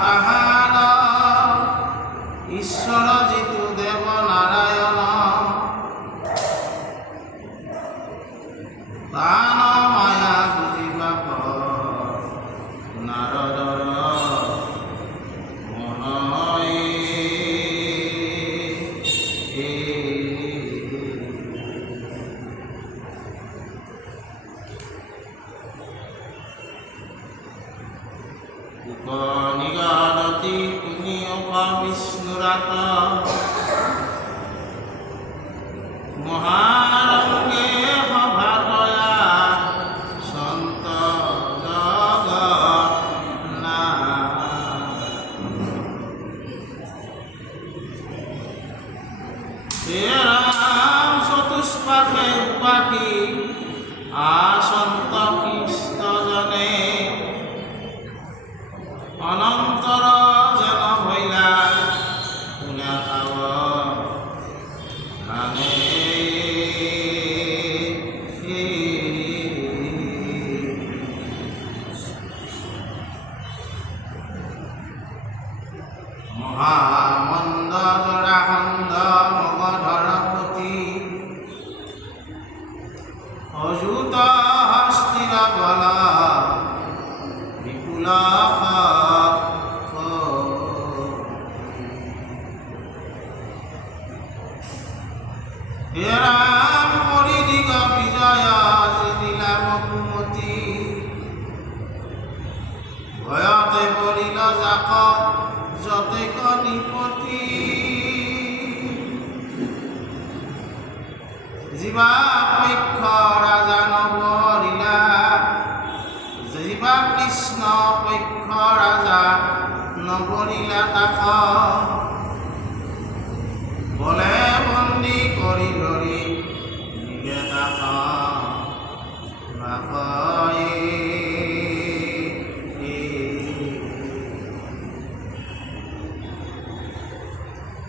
তাহার ঈশ্বর জিতু দেব নারায়ণ তান মায়া বুঝিবা নারদর মনয়ে নিগাদতি পুণ্যক বিষ্ণুরাত মহারঙ্গে সভাতয়া সন্ত জগন্নাথ হে রাম চতুষ্পাশে উপাধি আসন্ত কৃষ্ণজনে অনন্তর যেন হইলা শুনা খাব কানে মহামন্দ জৰাসন্ধ মগধৰপতি অযুত হস্তিৰ বল বিপুল হে ৰাম পৰিদিগ বিজয় জিনিলা মকুমতি ভয়তে পৰিল জাক যতেক নিপতি জীৱাপেক্ষ ৰাজা নবৰিলা জীৱা কৃষ্ণ পক্ষ ৰাজা নবৰিলা তাক বলে বন্দী কৰি ধৰি নিলে তাক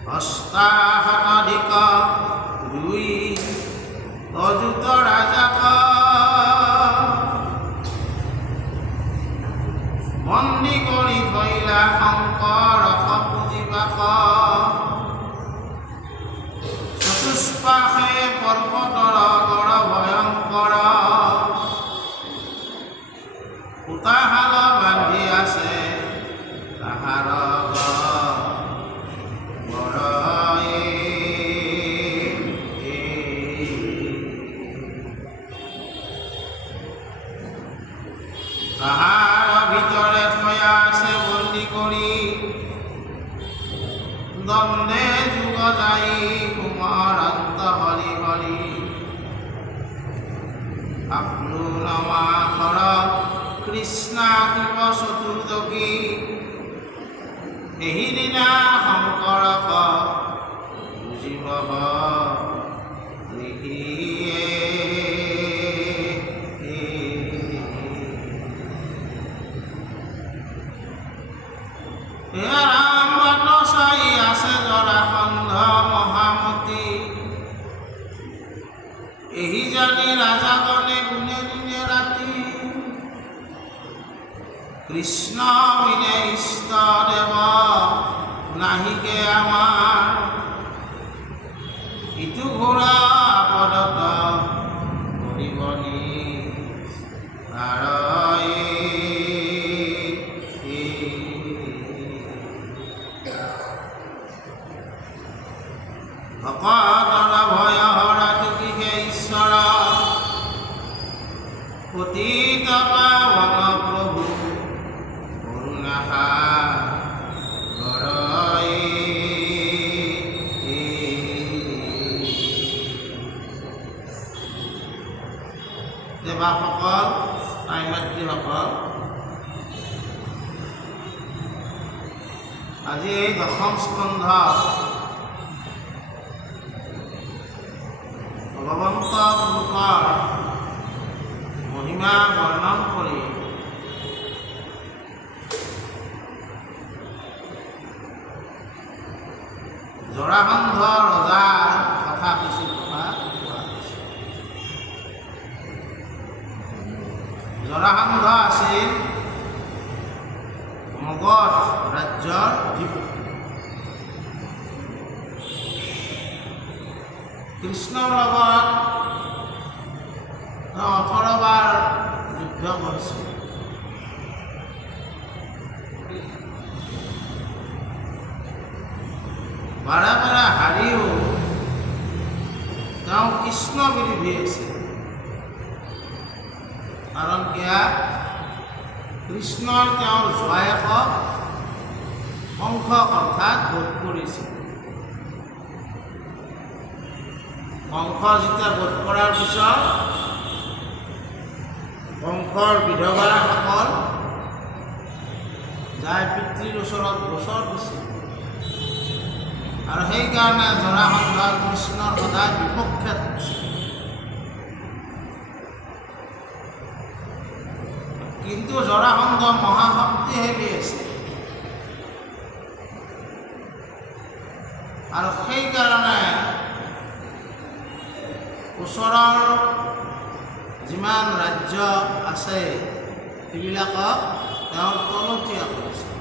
হস্তাহতাধিক দুই অযুত ৰাজাক বন্দী কৰি থৈলা শংকৰ পুঁজিবাক চতুষ্পাশে পৰ্বতৰ গড় ভয়ংকৰ সূতাশাল বান্ধি আছে তাহাৰ তাহাৰ ভিতৰে থয়া আছে বন্দী কৰি দ্বন্দ্বে যুগ যাই কুমাৰান্ত হৰি হৰি আপনু নমাখৰ কৃষ্ণা শিব চতুৰ্দশী এহিদিনা শংকৰক বুজিব লিখিয়ে হে ৰাম বাট চাই আছে জৰাসন্ধ মহামতী এহি জানি ৰাজাগণে গুণে দিনে ৰাতি কৃষ্ণ বিনে ইষ্ট দেৱ নাহিকে আমাৰ ইটো ঘোৰা আপদত কৰিবনি ভকতৰ ভয় হৰা তুমিহে ঈশ্বৰ পতিত পাৱন প্ৰভু কৰুণাসাগৰ দেৱাসকল আইমাতৃসকল আজি এই দশম স্কন্ধ ভগৱন্ত পুৰুষৰ মহিমা বৰ্ণন কৰি জৰাসন্ধ ৰজাৰ কথা কিছু কোৱা হৈছে। জৰাসন্ধ আছিল মগধ ৰাজ্যৰ অধিপতি। কৃষ্ণৰ লগত 18 বাৰ যুদ্ধ কৰিছিল। বাৰে বাৰে হাৰিও তেওঁ কৃষ্ণ বিৰোধী আছিল। কাৰণ কিয়া কৃষ্ণই তেওঁৰ জোৱায়েকক কংস অৰ্থাৎ বধ কৰিছিল। কংস যেতিয়া বধ কৰাৰ পিছত কংসৰ বিধৱাসকল যাই পিতৃৰ ওচৰত গোচৰ দিছিল আৰু সেইকাৰণে জৰাসন্ধই কৃষ্ণৰ সদায় বিপক্ষে থাকিছিল। কিন্তু জৰাসন্ধ মহাশক্তিশালী আছিল আৰু সেইকাৰণে ওচৰৰ যিমান ৰাজ্য আছে সেইবিলাকক তেওঁ তলতীয়া কৰিছিল।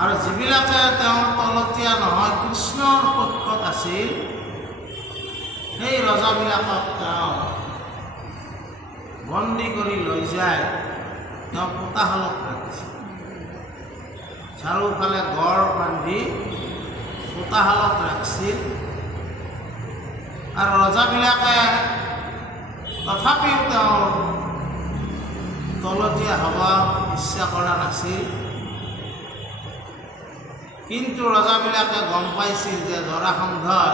আৰু যিবিলাকে তেওঁৰ তলতীয়া নহয় কৃষ্ণৰ পক্ষত আছিল সেই ৰজাবিলাকক তেওঁ বন্দী কৰি লৈ যায় তেওঁ পোতাশালত ৰাখিছিল। চাৰিওফালে গড় বান্ধি পোতাশালত ৰাখিছিল আৰু ৰজাবিলাকে তথাপিও তেওঁৰ তলতীয়া হ'ব ইচ্ছা কৰা নাছিল। কিন্তু ৰজাবিলাকে গম পাইছিল যে জৰাসন্ধই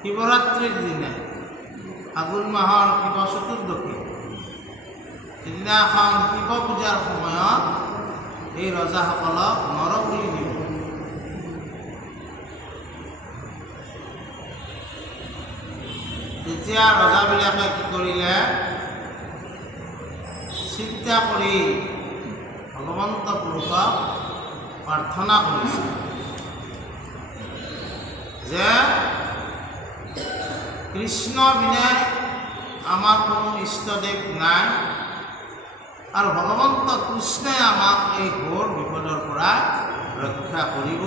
শিৱৰাত্ৰিৰ দিনা ফাগুন মাহৰ শিৱ চতুৰ্দশী সিদিনাখন শিৱ পূজাৰ সময়ত এই ৰজাসকলক নৰবলি দিব। তেতিয়া ৰজাবিলাকে কি কৰিলে, চিন্তা কৰি ভগৱন্ত পুৰুষক প্ৰাৰ্থনা কৰিছিল যে কৃষ্ণ বিনে আমাৰ কোনো ইষ্টদেৱ নাই আৰু ভগৱন্ত কৃষ্ণই আমাক এই ঘোৰ বিপদৰ পৰা ৰক্ষা কৰিব।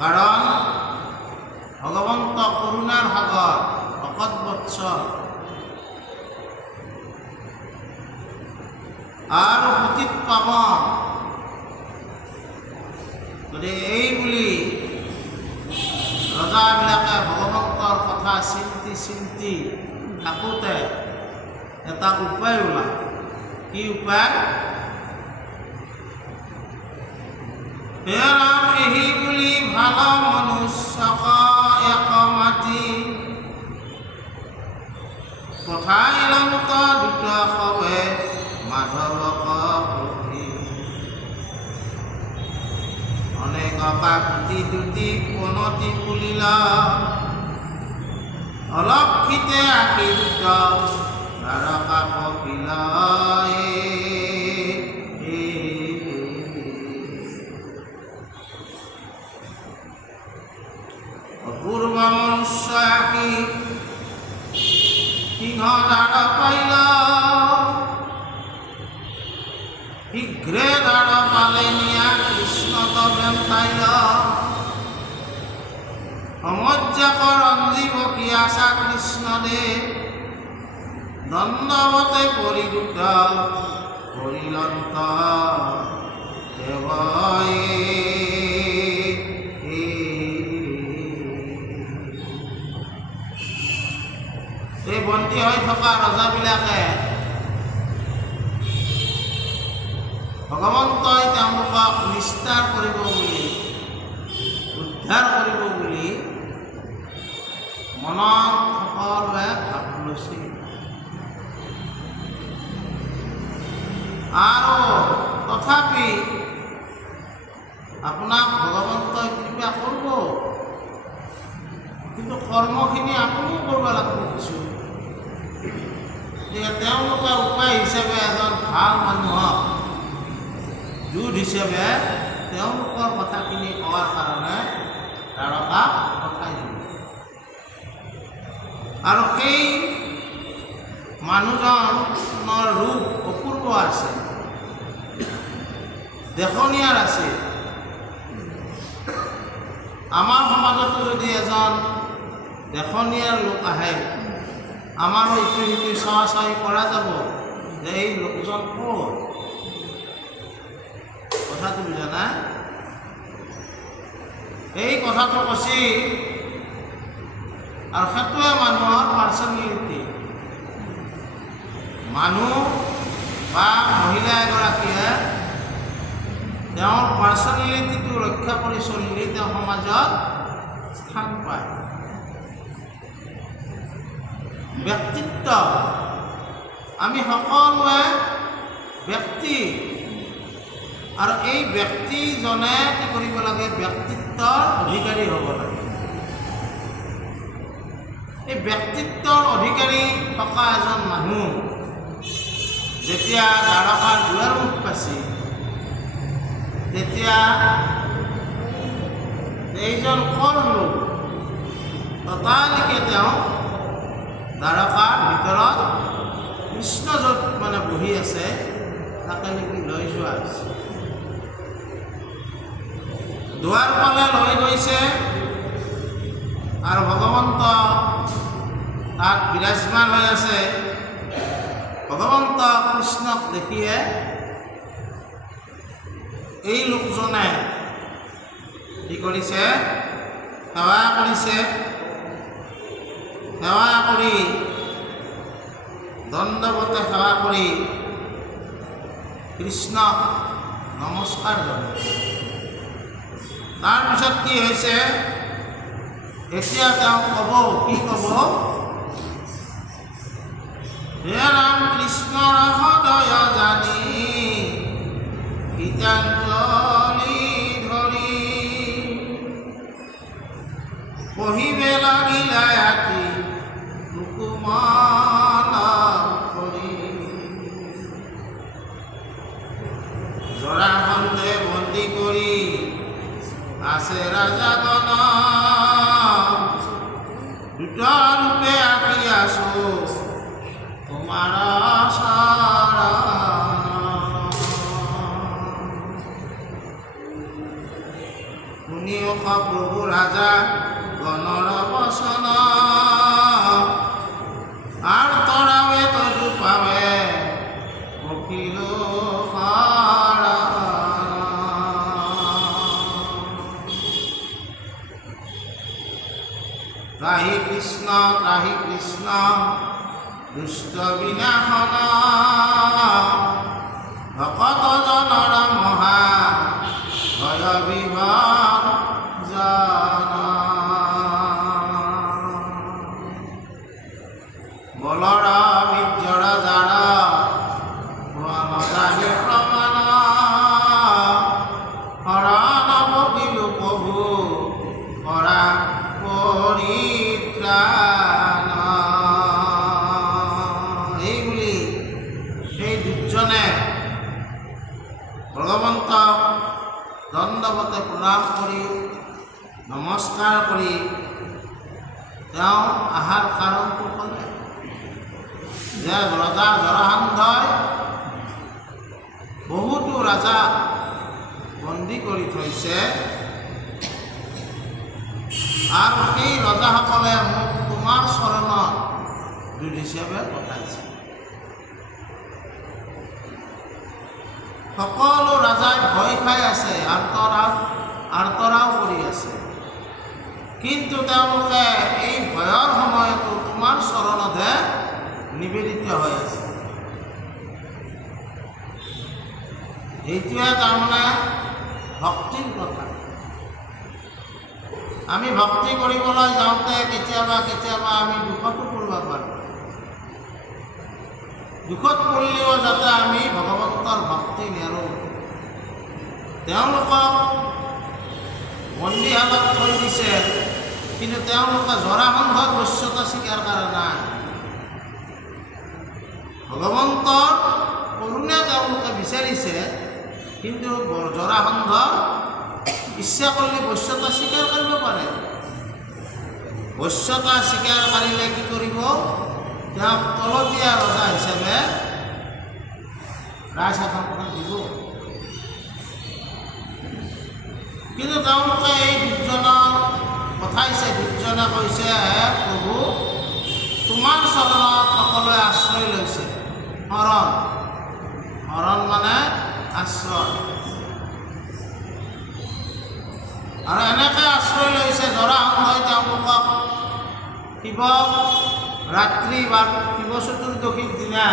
কাৰণ ভগৱন্ত কৰুণাৰ সাগৰ, ভকত বৎসল আৰু পতিত পাৱন। গতিকে এই বুলি ৰজাবিলাকে ভগৱন্তৰ কথা চিন্তি থাকোঁতে এটা উপায় ওলাল। কি উপায়? হে ৰাম এহি বুলি ভাল মনুষ্যক এক মাতি পঠাইলন্ত দুত সবে মাধৱক প্ৰতি অনেক কাকুতি দুটি পনতি পুলিলা অলক্ষিতে আশীৰ্দ দ্বাৰকা কপিলা অপূৰ্ব মনুষ্য আশী সিংহ দ্বাৰ পাইল শীঘ্ৰে দ্বাৰ পালে নিয়া কৃষ্ণক বেন্তাইল সমজ্জাকৰ ৰঞ্জীৱ কি আশা কৃষ্ণদেৱ দণ্ডৱতে পৰিদূত পৰিলন্ত দেৱয়ে। এই বন্দী হৈ থকা ৰজাবিলাকে ভগৱন্তই তেওঁলোকক নিস্তাৰ কৰিব বুলি, উদ্ধাৰ কৰিব বুলি মনত সকলোৱে ভাব লৈছিল আৰু তথাপি আপোনাক ভগৱন্তই কৃপা কৰিব, কিন্তু কৰ্মখিনি আপুনিও কৰিব লাগিব কিছু। গতিকে তেওঁলোকে উপায় হিচাপে এজন ভাল মানুহক যুদ্ধ হিচাপে তেওঁলোকৰ কথাখিনি কোৱাৰ কাৰণে দ্বাৰকাক পঠাই দিলে আৰু সেই মানুহজনৰ ৰূপ অপূৰ্ব আছে, দেখনীয়াৰ আছে। আমাৰ সমাজতো যদি এজন দেখনীয়াৰ লোক আহে, আমাৰো ইটো সিটো চোৱা চাই কৰা যাব যে এই লোকজন ক'ৰ, কথাটো বুজা নাই? এই কথাটো কৈছি আৰু সেইটোৱে মানুহৰ পাৰ্চনেলিটি। মানুহ বা মহিলা এগৰাকীয়ে তেওঁৰ পাৰ্চনেলিটিটো ৰক্ষা কৰি চলিলে তেওঁ সমাজত স্থান পায়। ব্যক্তিত্ব, আমি সকলোৱে ব্যক্তি, আৰু এই ব্যক্তিজনে কি কৰিব লাগে? ব্যক্তিত্বৰ অধিকাৰী হ'ব লাগে। এই ব্যক্তিত্বৰ অধিকাৰী থকা এজন মানুহ যেতিয়া দ্বাৰকাৰ দুৱাৰ মুখ পাইছে, তেতিয়া এইজন ক'ৰ লোক ততালিকে তেওঁ দ্বাৰকাৰ ভিতৰত কৃষ্ণ য'ত মানে বহি আছে তাকে নেকি লৈ যোৱা হৈছে। দুৱাৰ ফালে লৈ গৈছে আৰু ভগৱন্ত তাত বিৰাজমান হৈ আছে। ভগৱন্ত কৃষ্ণক দেখিয়ে এই লোকজনে কি কৰিছে? সেৱা কৰিছে। সেৱা কৰি দণ্ডৱতে সেৱা কৰি কৃষ্ণক নমস্কাৰ জনাইছে। তাৰপিছত কি হৈছে? এতিয়া তেওঁ ক'ব, কি ক'ব? হে ৰাম কৃষ্ণৰ সদয় জানি গীতাঞ্জলি ধৰি পঢ়িবে লাগিলা আতি হুকুমান কৰি জৰাসন্ধে বন্দী কৰি আছে ৰাজাগণ দুটা ৰূপে আঁকি আছো তোমাৰ চৰণ। শুনিও প্ৰভু ৰাজা গণৰ বচন আৰু তৰাৱে তজু পাৱে অখিল ত্ৰাহি কৃষ্ণ ত্ৰাহি কৃষ্ণ দুষ্ট বিনাশন ভকত জনৰ মহা ভয় বিভৰ জন। বলৰ বিজৰ জাৰ ভুৱনদাহি প্ৰমাণ হৰণ বকিলো প্ৰভু কৰা পৰিত্ৰাণ। এইবুলি সেই দুজনে ভগৱন্তক দণ্ডৱতে প্ৰণাম কৰি নমস্কাৰ কৰি তেওঁ আহাৰ কাৰণটো ক'লে যে ৰজা জৰাসন্ধই বহুতো ৰাজা বন্দী কৰি থৈছে আৰু সেই ৰজাসকলে মোক তোমাৰ চৰণত দূত হিচাপে পঠাইছে। সকলো ৰাজাই ভয় খাই আছে, আৰ্তৰাও কৰি আছে, কিন্তু তেওঁলোকে এই ভয়ৰ সময়তো তোমাৰ চৰণতহে নিবেদিত হৈ আছে। এইটোৱে তাৰমানে ভক্তিৰ কথা। আমি ভক্তি কৰিবলৈ যাওঁতে কেতিয়াবা কেতিয়াবা আমি দুখতো পৰিব পাৰোঁ। দুখত পৰিলেও যাতে আমি ভগৱন্তৰ ভক্তি নেৰোঁ। তেওঁলোকক বন্দীশালত থৈ দিছে, কিন্তু তেওঁলোকে জৰাসন্ধৰ বশ্যতা স্বীকাৰ কৰা নাই। ভগৱন্তৰ কৰুণা তেওঁলোকে বিচাৰিছে, কিন্তু জৰাসন্ধ ইচ্ছা কৰিলে বশ্যতা স্বীকাৰ কৰিব পাৰে। বশ্যতা স্বীকাৰ কৰিলে কি কৰিব? তেওঁক তলতীয়া ৰজা হিচাপে ৰাজশাসনখন দিব। কিন্তু তেওঁলোকে এই দুজনক পঠাইছে। দুজনে কৈছে, হে প্ৰভু, তোমাৰ চৰণত সকলোৱে আশ্ৰয় লৈছে। শৰণ, শৰণ মানে আশ্ৰয়। আৰু এনেকৈ আশ্ৰয় লৈছে, জৰাসন্ধই তেওঁলোকক শিৱক ৰাত্ৰি বা শিৱ চতুৰ্দশীৰ দিনা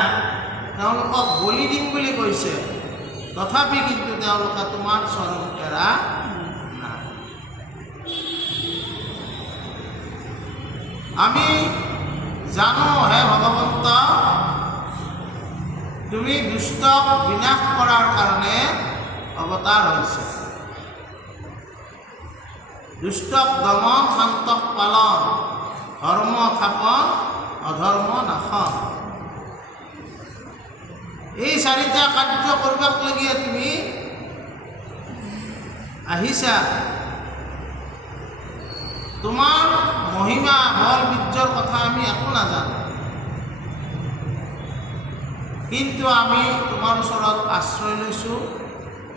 তেওঁলোকক বলি দিম বুলি কৈছে। তথাপি কিন্তু তেওঁলোকে তোমাৰ চৰণ এৰা নাই। আমি জানো হে ভগৱন্ত, তুমি দুষ্টক বিনাশ কৰাৰ কাৰণে অৱতাৰ হৈছে। দুষ্টক দমন, শান্তক পালন, ধৰ্ম স্থাপন, অধৰ্ম নাশন। এই চাৰিটা কাৰ্য কৰিবাক লাগিয়ে তুমি আহিছা। তোমাৰ মহিমা বল বীৰ্যৰ কথা আমি একো নাজানো, কিন্তু আমি তোমাৰ ওচৰত আশ্ৰয় লৈছোঁ।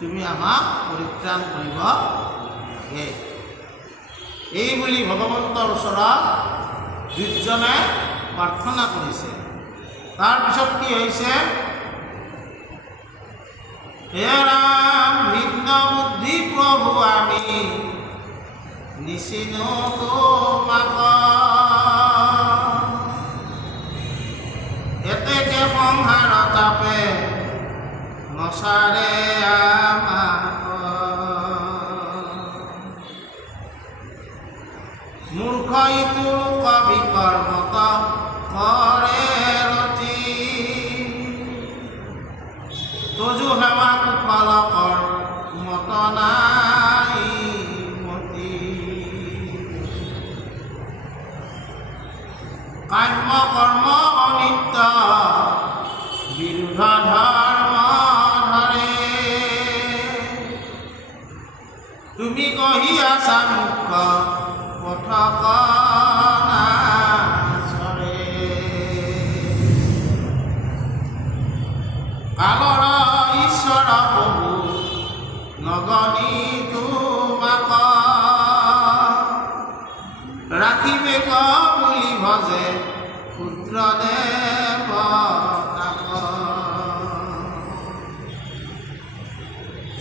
তুমি আমাক পৰিত্ৰাণ কৰিব লাগে। এই বুলি ভগৱন্তৰ ওচৰত দুৰ্জনে প্ৰাৰ্থনা কৰিছে। তাৰপিছত কি হৈছে? হে ৰাম, ভিন্ন বুদ্ধি প্ৰভু আমি নিচিনো তোমাক, এতেকে সংসাৰ তাপে নচাৰে আমাক। মূৰ্খ ইটো কবি কৰ্মত কৰে ৰতি, তজু সেৱা কুশলকৰ মত নাই মতি। কাম্য কৰ্ম অনিত্য বিৰুদ্ধ ধৰ্ম ধৰে, তুমি কহি আছা মুখ পথক নাচৰে। কালৰ ঈশ্বৰ প্ৰভু নগনি তোমাক, ৰাখিবে ক বুলি ভজে পুত্ৰ দেৱতাক।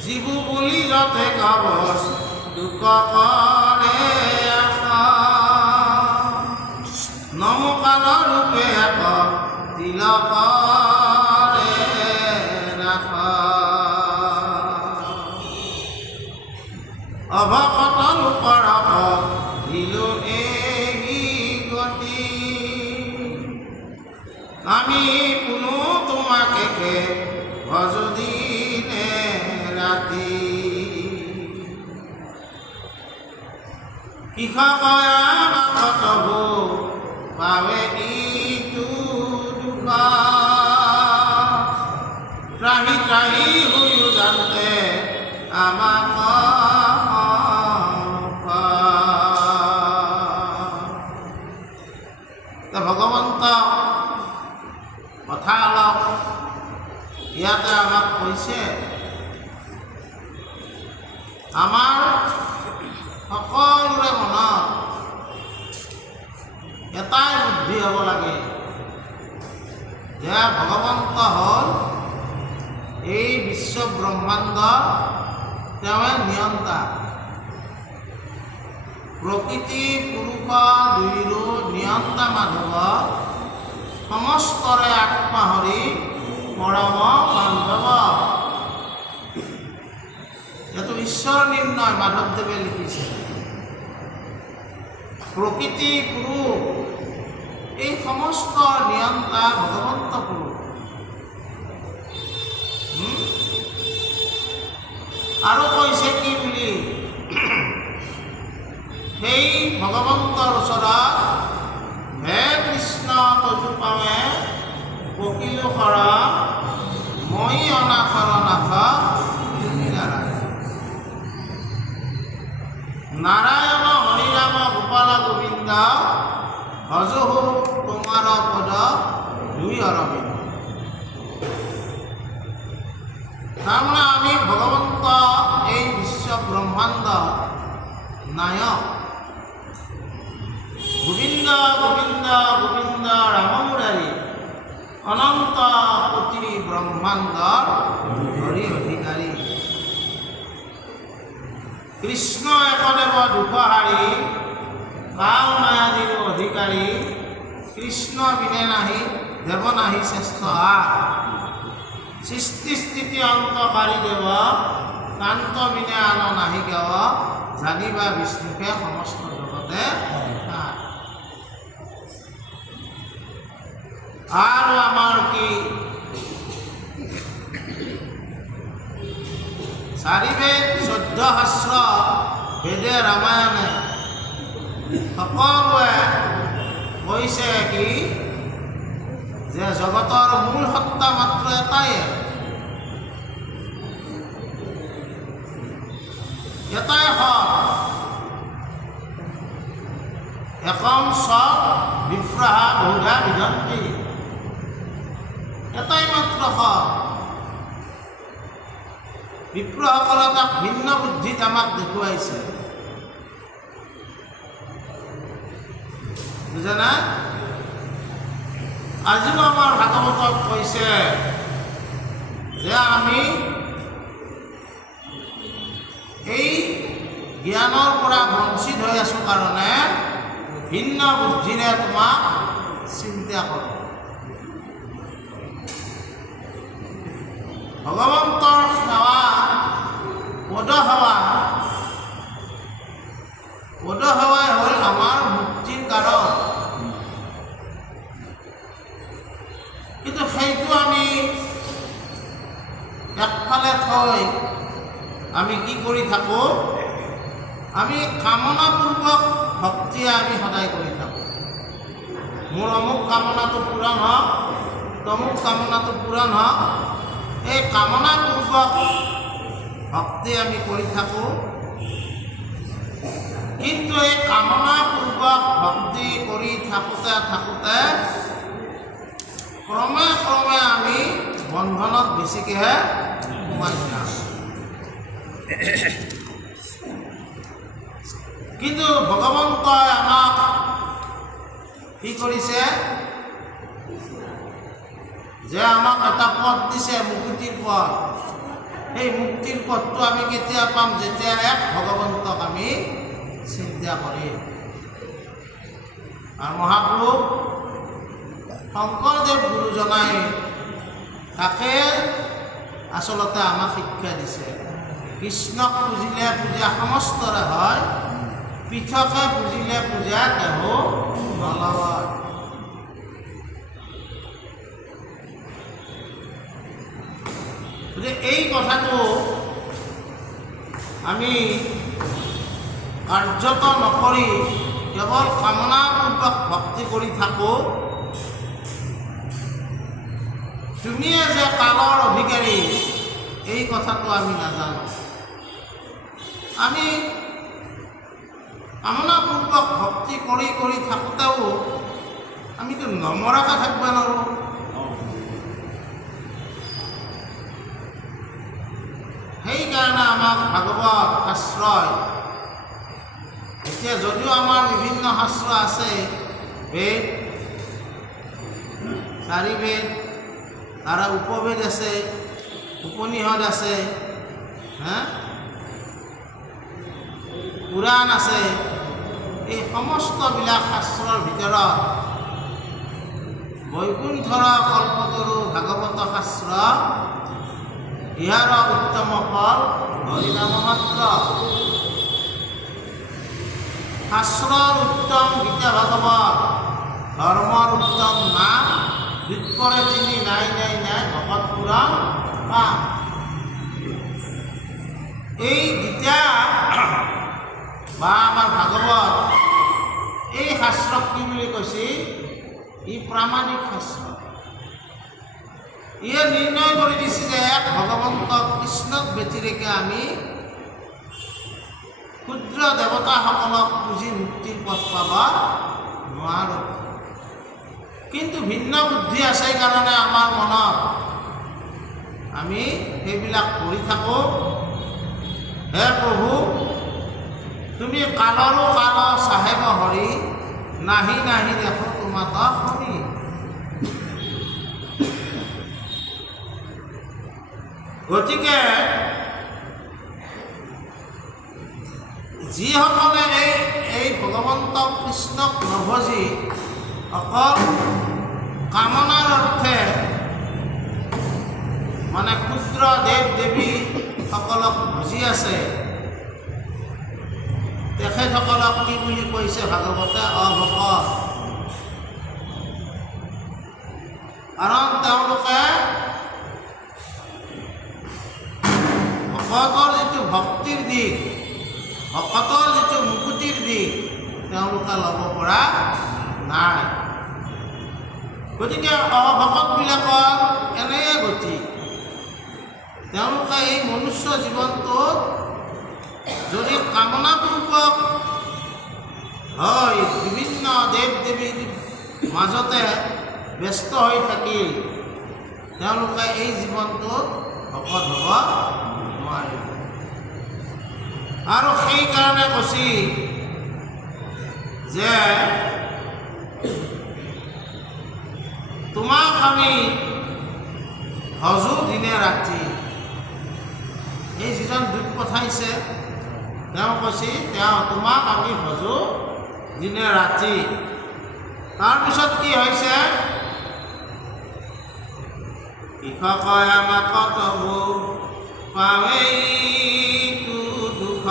জীবু বুলি যতে কবচ দুখ কৰে আশা, নমকাল ৰূপে এক তিলকৰে ৰাখ। অভকত লোকৰ দিলো এই গতি, আমি কোনো তোমাকে ভজো দিনে ৰাতি। কৃষক পাৱে ইটো দুখ, ত্ৰাহি ত্ৰাহি হৈও জানতে আমাক। ভগৱন্ত কথা অলপ ইয়াতে আমাক কৈছে, আমাৰ সকলোৰে মনত এটাই বুদ্ধি হ'ব লাগে যে ভগৱন্ত হ'ল এই বিশ্ব ব্ৰহ্মাণ্ড, তেওঁৱে নিয়ন্তা। প্ৰকৃতি পুৰুষ দুয়োৰো নিয়ন্তা মাধৱ, সমস্তৰে আত্মাহৰি পৰম বান্ধৱ। এইটো ঈশ্বৰ নিৰ্ণয় মাধৱদেৱে লিখিছে। প্ৰকৃতি পুৰুষ এই সমস্ত নিয়ন্তা ভগৱন্ত পুৰুষ। আৰু কৈছে কি বুলি? সেই ভগৱন্তৰ ওচৰত হে কৃষ্ণ তজু পাৱে পকিলো শৰ, মই অনাথৰ নাথ নাৰায়ণ হৰিৰাম গোপাল গোবিন্দ, ভজহো তোমাৰ পদ অৰবিন্দ। তাৰমানে আমি ভগৱন্ত এই বিশ্ব ব্ৰহ্মাণ্ড নায়ক গোবিন্দ গোবিন্দ গোবিন্দ ৰাম মুৰাৰী অনন্ত কোটি ব্ৰহ্মাণ্ডৰ হৰি অধিকাৰী। কৃষ্ণ একদেৱ দুপহাৰী কাল মায়াদীৰ অধিকাৰী। কৃষ্ণ বিনে নাহি দেৱ নাহি শ্ৰেষ্ঠ আৰ। সৃষ্টি স্থিতি অন্তকাৰী দেৱ কান্ত বিনে আন নাহি কেৱ। জানিবা বিষ্ণুকে সমস্ত জগতে তাৰ। আৰু আমাৰ কি চাৰিবেদ 14 শাস্ত্ৰ বেদে ৰামায়ণে সকলোৱে কৈছে কি যে জগতৰ মূল সত্তা মাত্ৰ এটাই, এটাই সৎ। একম সৎ বিপ্ৰাহা বহুধা বিধন্তি। এটাই মাত্ৰ সৎ। বিপ্ৰসকলে তাক ভিন্ন বুদ্ধিত আমাক দেখুৱাইছে, বুজা নাই? আজিও আমাৰ ভাগৱতত কৈছে যে আমি এই জ্ঞানৰ পৰা বঞ্চিত হৈ আছোঁ কাৰণে ভিন্ন বুদ্ধিৰে তোমাক চিন্তা কৰোঁ। ভগৱন্তৰ সেৱা পদসেৱাই হ'ল আমাৰ মুক্তিৰ কাৰণ। কিন্তু সেইটো আমি একফালে থৈ আমি কি কৰি থাকোঁ? আমি কামনাপূৰ্বক ভক্তিয়ে আমি সদায় কৰি থাকোঁ। মোৰ অমুক কামনাটো পূৰণ হওক, তমুক কামনাটো পূৰণ হওক, এই কামনাপূৰ্বক ভক্তি আমি কৰি থাকোঁ। কিন্তু এই কামনাপূৰ্বক ভক্তি কৰি থাকোঁতে ক্ৰমে ক্ৰমে আমি বন্ধনত বেছিকৈহে সোমাই যাওঁ। কিন্তু ভগৱন্তই আমাক কি কৰিছে যে আমাক এটা পথ দিছে, মুক্তিৰ পথ। সেই মুক্তিৰ পথটো আমি কেতিয়া পাম? যেতিয়া এক ভগৱন্তক আমি চিন্তা কৰিম। আৰু মহাপুৰুষ শংকৰদেৱ গুৰুজনাই তাকে আচলতে আমাক শিক্ষা দিছে। কৃষ্ণক পুজিলে পূজা সমস্তৰে হয়, পৃথকে পুজিলে পূজা কেহ নলয়। গতিকে এই কথাটো আমি কাৰ্যত নকৰি কেৱল কামনাপূৰ্বক ভক্তি কৰি থাকোঁ। তুমিয়ে যে কালৰ অধিকাৰী এই কথাটো আমি নাজানো। আমি কামনাপূৰ্বক ভক্তি কৰি থাকোঁতেও আমিতো নমৰাকৈ থাকিব নোৱাৰোঁ। সেইকাৰণে আমাক ভাগৱত শাস্ত্ৰই এতিয়া যদিও আমাৰ বিভিন্ন শাস্ত্ৰ আছে, বেদ, 4 বেদ, তাৰা উপবেদ আছে, উপনিষদ আছে, পুৰাণ আছে। এই সমস্তবিলাক শাস্ত্ৰৰ ভিতৰত বৈকুণ্ঠৰ কল্পতৰু ভাগৱত শাস্ত্ৰ ইহাৰ উত্তম ফল হৰিনাম মাত্ৰ। শাস্ত্ৰৰ উত্তম গীতা ভাগৱত, ধৰ্মৰ উত্তম নাম, বিপৰে তিনি নাই নাই নাই ভকত পুৰাণ পাম। এই গীতা বা আমাৰ ভাগৱত এই শাস্ত্ৰক কি বুলি কৈছে? ই প্ৰামাণিক শাস্ত্ৰ। ইয়ে নিৰ্ণয় কৰি দিছে যে এক ভগৱন্ত কৃষ্ণক ব্যতিৰেকে আমি ক্ষুদ্ৰ দেৱতাসকলক পুজি মুক্তিৰ পথ পাব নোৱাৰোঁ। কিন্তু ভিন্ন বুদ্ধি আছে কাৰণে আমাৰ মনত আমি সেইবিলাক কৰি থাকোঁ। হে প্ৰভু, তুমি কালৰো কাল চাহেব হৰি, নাহি নাহি দেখো তোমাক শুনি। গতিকে যিসকলে এই ভগৱন্ত কৃষ্ণক নভজি অকল কামনাৰ অৰ্থে মানে ক্ষুদ্ৰ দেৱ দেৱীসকলক বুজি আছে, তেখেতসকলক কি বুলি কৈছে ভাগৱতে? অভকত। কাৰণ তেওঁলোকে ভকতৰ যিটো ভক্তিৰ দিশ, ভকতৰ যিটো মুকুতিৰ দিশ তেওঁলোকে ল'ব পৰা নাই। গতিকে অভকতবিলাকৰ এনেয়ে গতি। তেওঁলোকে এই মনুষ্য জীৱনটোত যদি কামনাপূৰ্বক হয় বিভিন্ন দেৱ দেৱীৰ মাজতে ব্যস্ত হৈ থাকিল, তেওঁলোকে এই জীৱনটোত ভকত হ'ব নোৱাৰিব। আৰু সেইকাৰণে কৈছি যে তোমাক আমি ভজো দিনে ৰাতি। এই যিজন দূত পঠাইছে তেওঁ কৈছে তোমাক আমি ভজো দিনে ৰাতি। তাৰপিছত কি হৈছে? কৃষকই আমাক তবু পাৱেইতো দুখ,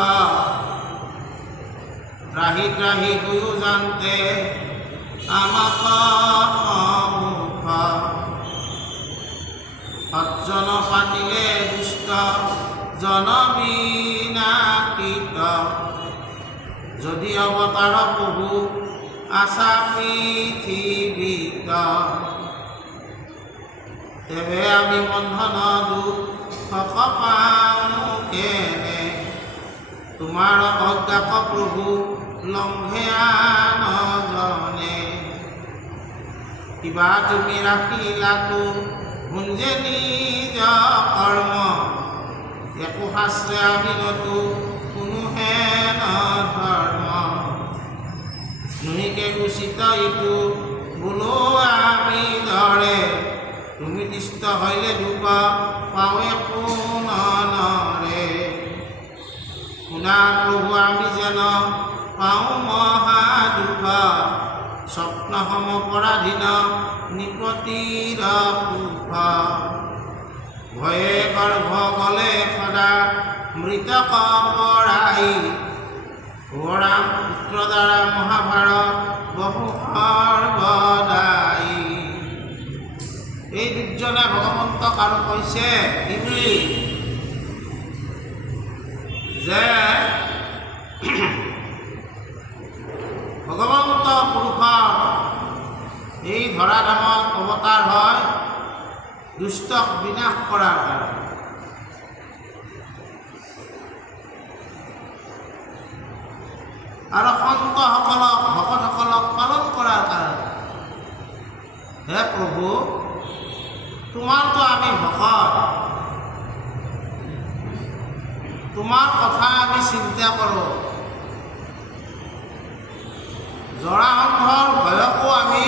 ত্ৰাহি ত্ৰাহি হৈও জানতে আমাক মুখ, সজ্জন পাতিলে দুষ্ট জনবিনাশিত, যদি অৱতাৰ প্ৰভু আছা পৃথিৱীত, তেবে আমি বন্ধন দুখ পাওঁ কেনে, তোমাৰ অজ্ঞাত প্ৰভু লংঘে নজনে, কিবা তুমি ৰাখিলাতো শুনজে নিজ কৰ্ম, একো শাস্ত্ৰে আমি নতো কোনোহে ধৰ্ম, নুহিকে উচিত ইটো বোলো আমি ধৰে, তুমি দৃষ্ট হইলে দুখ পাৱে কোন নৰে, শুনা প্ৰভু আমি যেন পাওঁ মহা দুখ, স্বপ্ন সম পৰাধীন নিপতিৰ সুখ, ভয়ে গৰ্ভ গলে সদা মৃতক পৰাই, ৰাম পুত্ৰ দ্বাৰা মহাভাৰত বহু সৰ্বদায়ী। এই দুজনে ভগৱন্তক আৰু কৈছে কি বুলি যে ভগৱন্ত পুৰুষৰ এই ধৰাধামত অৱতাৰ হয় দুষ্টক বিনাশ কৰাৰ কাৰণে। আৰু সন্তসকলক ভকতসকলক পালন কৰাৰ কাৰণে। হে প্ৰভু, তোমাৰতো আমি ভকত, তোমাৰ কথা আমি চিন্তা কৰোঁ, জৰাসন্ধৰ ভয়কো আমি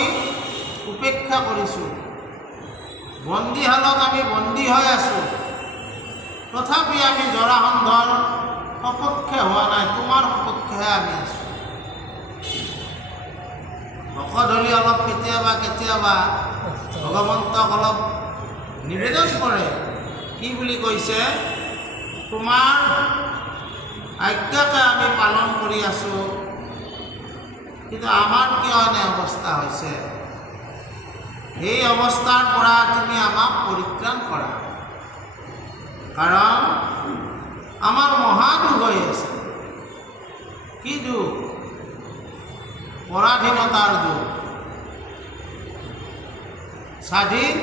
উপেক্ষা কৰিছোঁ, বন্দীশালত আমি বন্দী হৈ আছোঁ, তথাপি আমি জৰাসন্ধৰ সপক্ষে হোৱা নাই, তোমাৰ সপক্ষেহে আমি আছোঁ। ভকত হ'লে অলপ কেতিয়াবা কেতিয়াবা ভগৱন্তক অলপ নিবেদন কৰে। কি বুলি কৈছে? তোমাৰ আজ্ঞাকে আমি পালন কৰি আছোঁ, কিন্তু আমাৰ কিয় এনে অৱস্থা হৈছে? এই অৱস্থাৰ পৰা তুমি আমাক পৰিত্ৰাণ কৰা, কাৰণ আমাৰ মহা দুখ হৈ আছে। কি দুখ? পৰাধীনতাৰ দুখ। স্বাধীন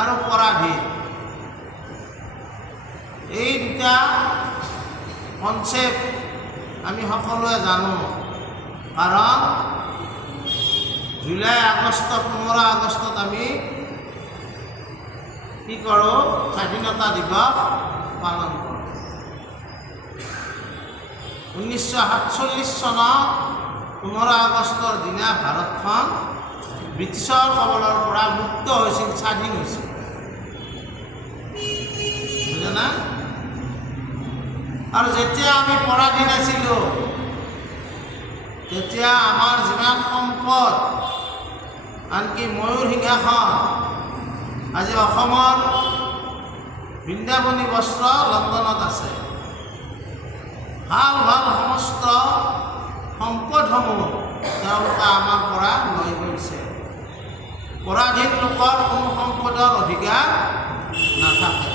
আৰু পৰাধীন এই দুটা কনচেপ্ট আমি সকলোৱে জানো, কাৰণ জুলাই আগষ্ট 15 আগষ্টত আমি কি কৰোঁ? স্বাধীনতা দিৱস পালন কৰোঁ। 1947 চনৰ 15 আগষ্টৰ দিনা ভাৰতখন ব্ৰিটিছৰ কবলৰ পৰা মুক্ত হৈছিল, স্বাধীন হৈছিল। বুজা না? আৰু যেতিয়া আমি পৰাধীন আছিলোঁ, তেতিয়া আমাৰ যিমান সম্পদ, আনকি ময়ূৰ সিংহাসন, আজি অসমৰ বৃন্দাবনী বস্ত্ৰ লণ্ডনত আছে। ভাল ভাল সমস্ত সম্পদসমূহ তেওঁলোকে আমাৰ পৰা লৈ গৈছে। পৰাধীন লোকৰ কোনো সম্পদৰ অধিকাৰ নাথাকে।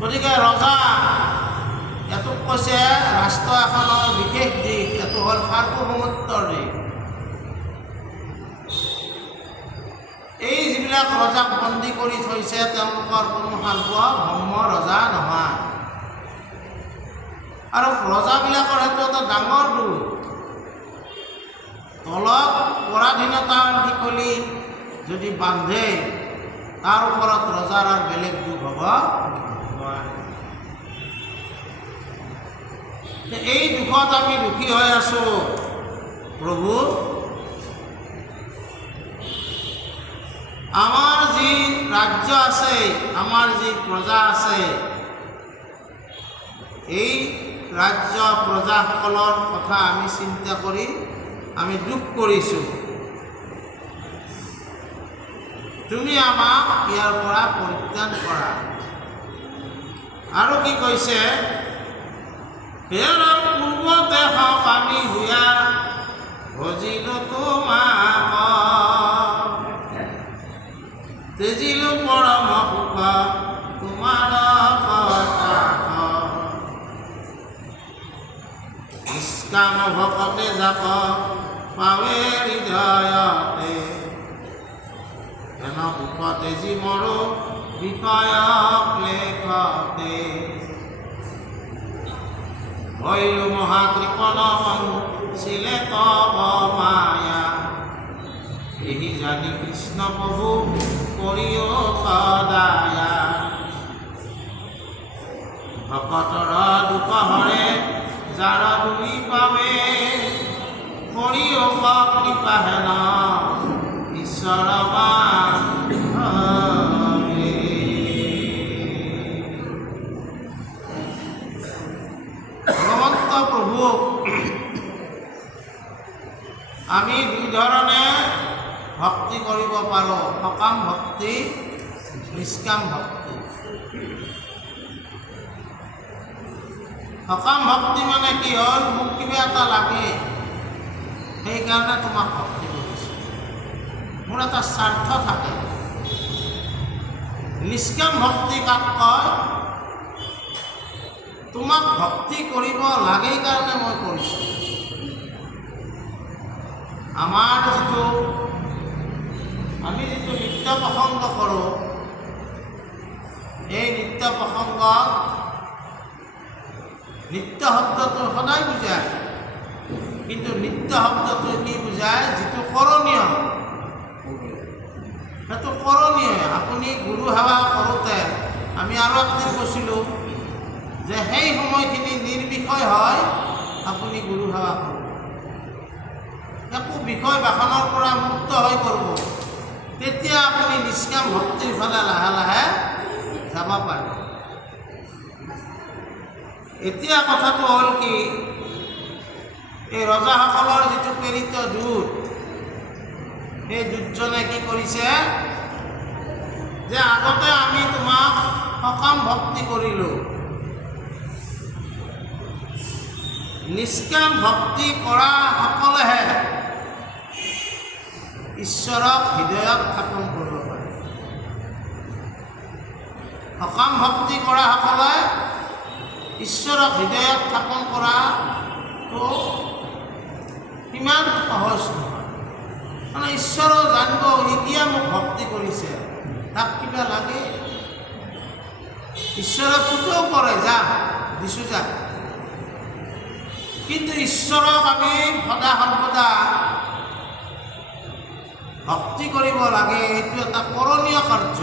গতিকে ৰজা এইটোক কৈছে ৰাষ্ট্ৰ এখনৰ বিশেষ দিশ, এইটো হ'ল সাৰ্বভৌমত্বৰ দিশ। এই যিবিলাক ৰজাক বন্দী কৰি থৈছে, তেওঁলোকৰ কোনো সাৰ্বভৌম ৰজা নহয়। আৰু ৰজাবিলাকৰ সেইটো এটা ডাঙৰ দুখ। তলত পৰাধীনতাৰ শিকলি যদি বান্ধে, তাৰ ওপৰত ৰজাৰ আৰু বেলেগ দুখ হ'ব নোৱাৰে। এই দুখত আমি দুখী হৈ আছোঁ। প্ৰভু, আমাৰ যি ৰাজ্য আছে, আমাৰ যি প্ৰজা আছে, এই ৰাজ্য প্ৰজাসকলৰ কথা আমি চিন্তা কৰি আমি দুখ কৰিছোঁ। তুমি আমাক ইয়াৰ পৰা পৰিত্ৰাণ কৰা। আৰু কি কৈছে? পূৰ্বতে হওক আমি হুয়া ভজিলো তোমাক, তেজিলো পৰম সুখ তোমাৰ কথা। নিষ্কাম ভকতে যাক পাৱে হৃদয়তে, হেন সুখতে জীৱৰো বিষয়ক লেখতে। হইলো মহাকৃপণ ছিলে তব মায়া, এই জানি কৃষ্ণ প্ৰভু কৰিও সদায়া। ভকতৰ দুখ হৰে যাৰ দুই পাৱে, কৰিও কৃপা হেন ঈশ্বৰ ভগৱন্ত প্ৰভুক আমি দুই ধৰণে ভক্তি কৰিব পাৰোঁ, সকাম ভক্তি, নিষ্কাম ভক্তি। সকাম ভক্তি মানে কি হ'ল? মোক কিবা এটা লাগে, সেইকাৰণে তোমাক ভক্তি কৰিছোঁ, মোৰ এটা স্বাৰ্থ থাকে। নিষ্কাম ভক্তি কাক কয়? তোমাক ভক্তি কৰিব লাগেই কাৰণে মই কৰিছোঁ। আমি যিটো নৃত্য প্ৰসংগ কৰোঁ, এই নৃত্য প্ৰসংগত নৃত্য শব্দটো সদায় বুজায়, কিন্তু নৃত্য শব্দটো কি বুজায়? যিটো কৰণীয়, সেইটো কৰণীয়। আপুনি গুৰু সেৱা কৰোঁতে আমি আৰু একদিন কৈছিলোঁ যে সেই সময়খিনি নিৰ্বিষয় হয়, আপুনি গুৰু সেৱা কৰিব, একো বিষয় বাসনৰ পৰা মুক্ত হৈ কৰিব। তেতিয়া আপুনি নিষ্কাম ভক্তিৰ ফালে লাহে লাহে যাব পাৰে। এতিয়া কথাটো হ'ল কি, এই ৰজাসকলৰ যিটো প্ৰেৰিত দূত, সেই দূতজনে কি কৰিছে? যে আগতে আমি তোমাক সকাম ভক্তি কৰিলোঁ, নিষ্কাম ভক্তি কৰা সকলেহে ঈশ্বৰক হৃদয়ত স্থাপন কৰিব পাৰে। সকাম ভক্তি কৰা সকলে ঈশ্বৰক হৃদয়ত স্থাপন কৰাটো ইমান সহজ নহয়। মানে ঈশ্বৰো জানিব, এতিয়া মোক ভক্তি কৰিছে, তাক কিবা লাগে। ঈশ্বৰে পুতেও কৰে, যা দিছোঁ যা, কিন্তু ঈশ্বৰক আমি সদা সৰ্বদা ভক্তি কৰিব লাগে, এইটো এটা কৰণীয় কাৰ্য।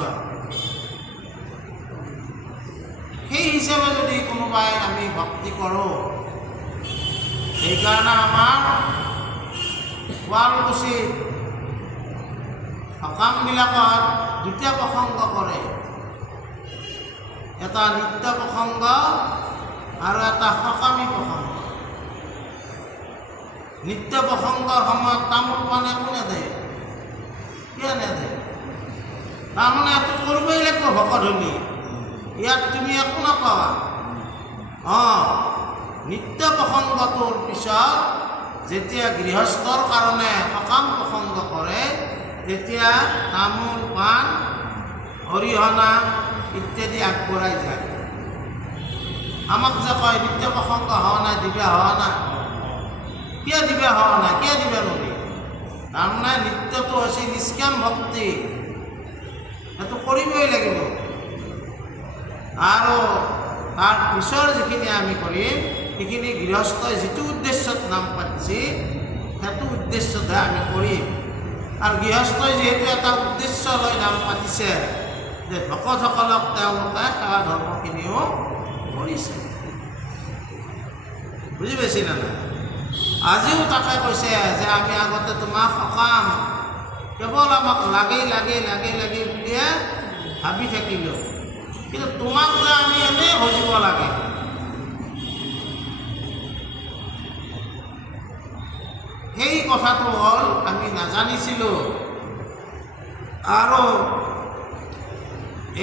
সেই হিচাপে যদি কোনোবাই আমি ভক্তি কৰোঁ, সেইকাৰণে আমাৰ শুৱালকুছিত সকামবিলাকত দুটা প্ৰসংগ কৰে, এটা নিত্য প্ৰসংগ আৰু এটা সকামী প্ৰসংগ। নিত্য প্ৰসংগৰ সময়ত তামোল পানে কোনে দিয়ে? কিয় নেদে? তাৰমানে এইটো কৰিবই লাগিব ভকত হ'লি, ইয়াত তুমি একো নাপাবা। নিত্য প্ৰসংগটোৰ পিছত যেতিয়া গৃহস্থৰ কাৰণে সকাম প্ৰসংগ কৰে, তেতিয়া তামোল পাণ অৰিহণা ইত্যাদি আগবঢ়াই যায়। আমাক যে কয় নিত্য প্ৰসংগ হোৱা নাই, দিবা হোৱা নাই, কিয় দিবা হোৱা নাই, কিয় দিবা নোৱাৰি? তাৰমানে নিত্যটো হৈছে নিষ্কাম ভক্তি, সেইটো কৰিবই লাগিব। আৰু তাৰ পিছৰ যিখিনি আমি কৰিম, সেইখিনি গৃহস্থই যিটো উদ্দেশ্যত নাম পাতিছে সেইটো উদ্দেশ্যতে আমি কৰিম। আৰু গৃহস্থই যিহেতু এটা উদ্দেশ্য লৈ নাম পাতিছে যে ভকতসকলক তেওঁলোকে সেৱা ধৰ্মখিনিও কৰিছে। বুজি পাইছে নে নাই? আজিও তাকে কৈছে যে আমি আগতে তোমাক সকাম কেৱল আমাক লাগেই বুলিয়ে ভাবি থাকিলোঁ, কিন্তু তোমাক যে আমি এনেই ভজিব লাগে। সেই কথাটো হ'ল আমি নাজানিছিলোঁ। আৰু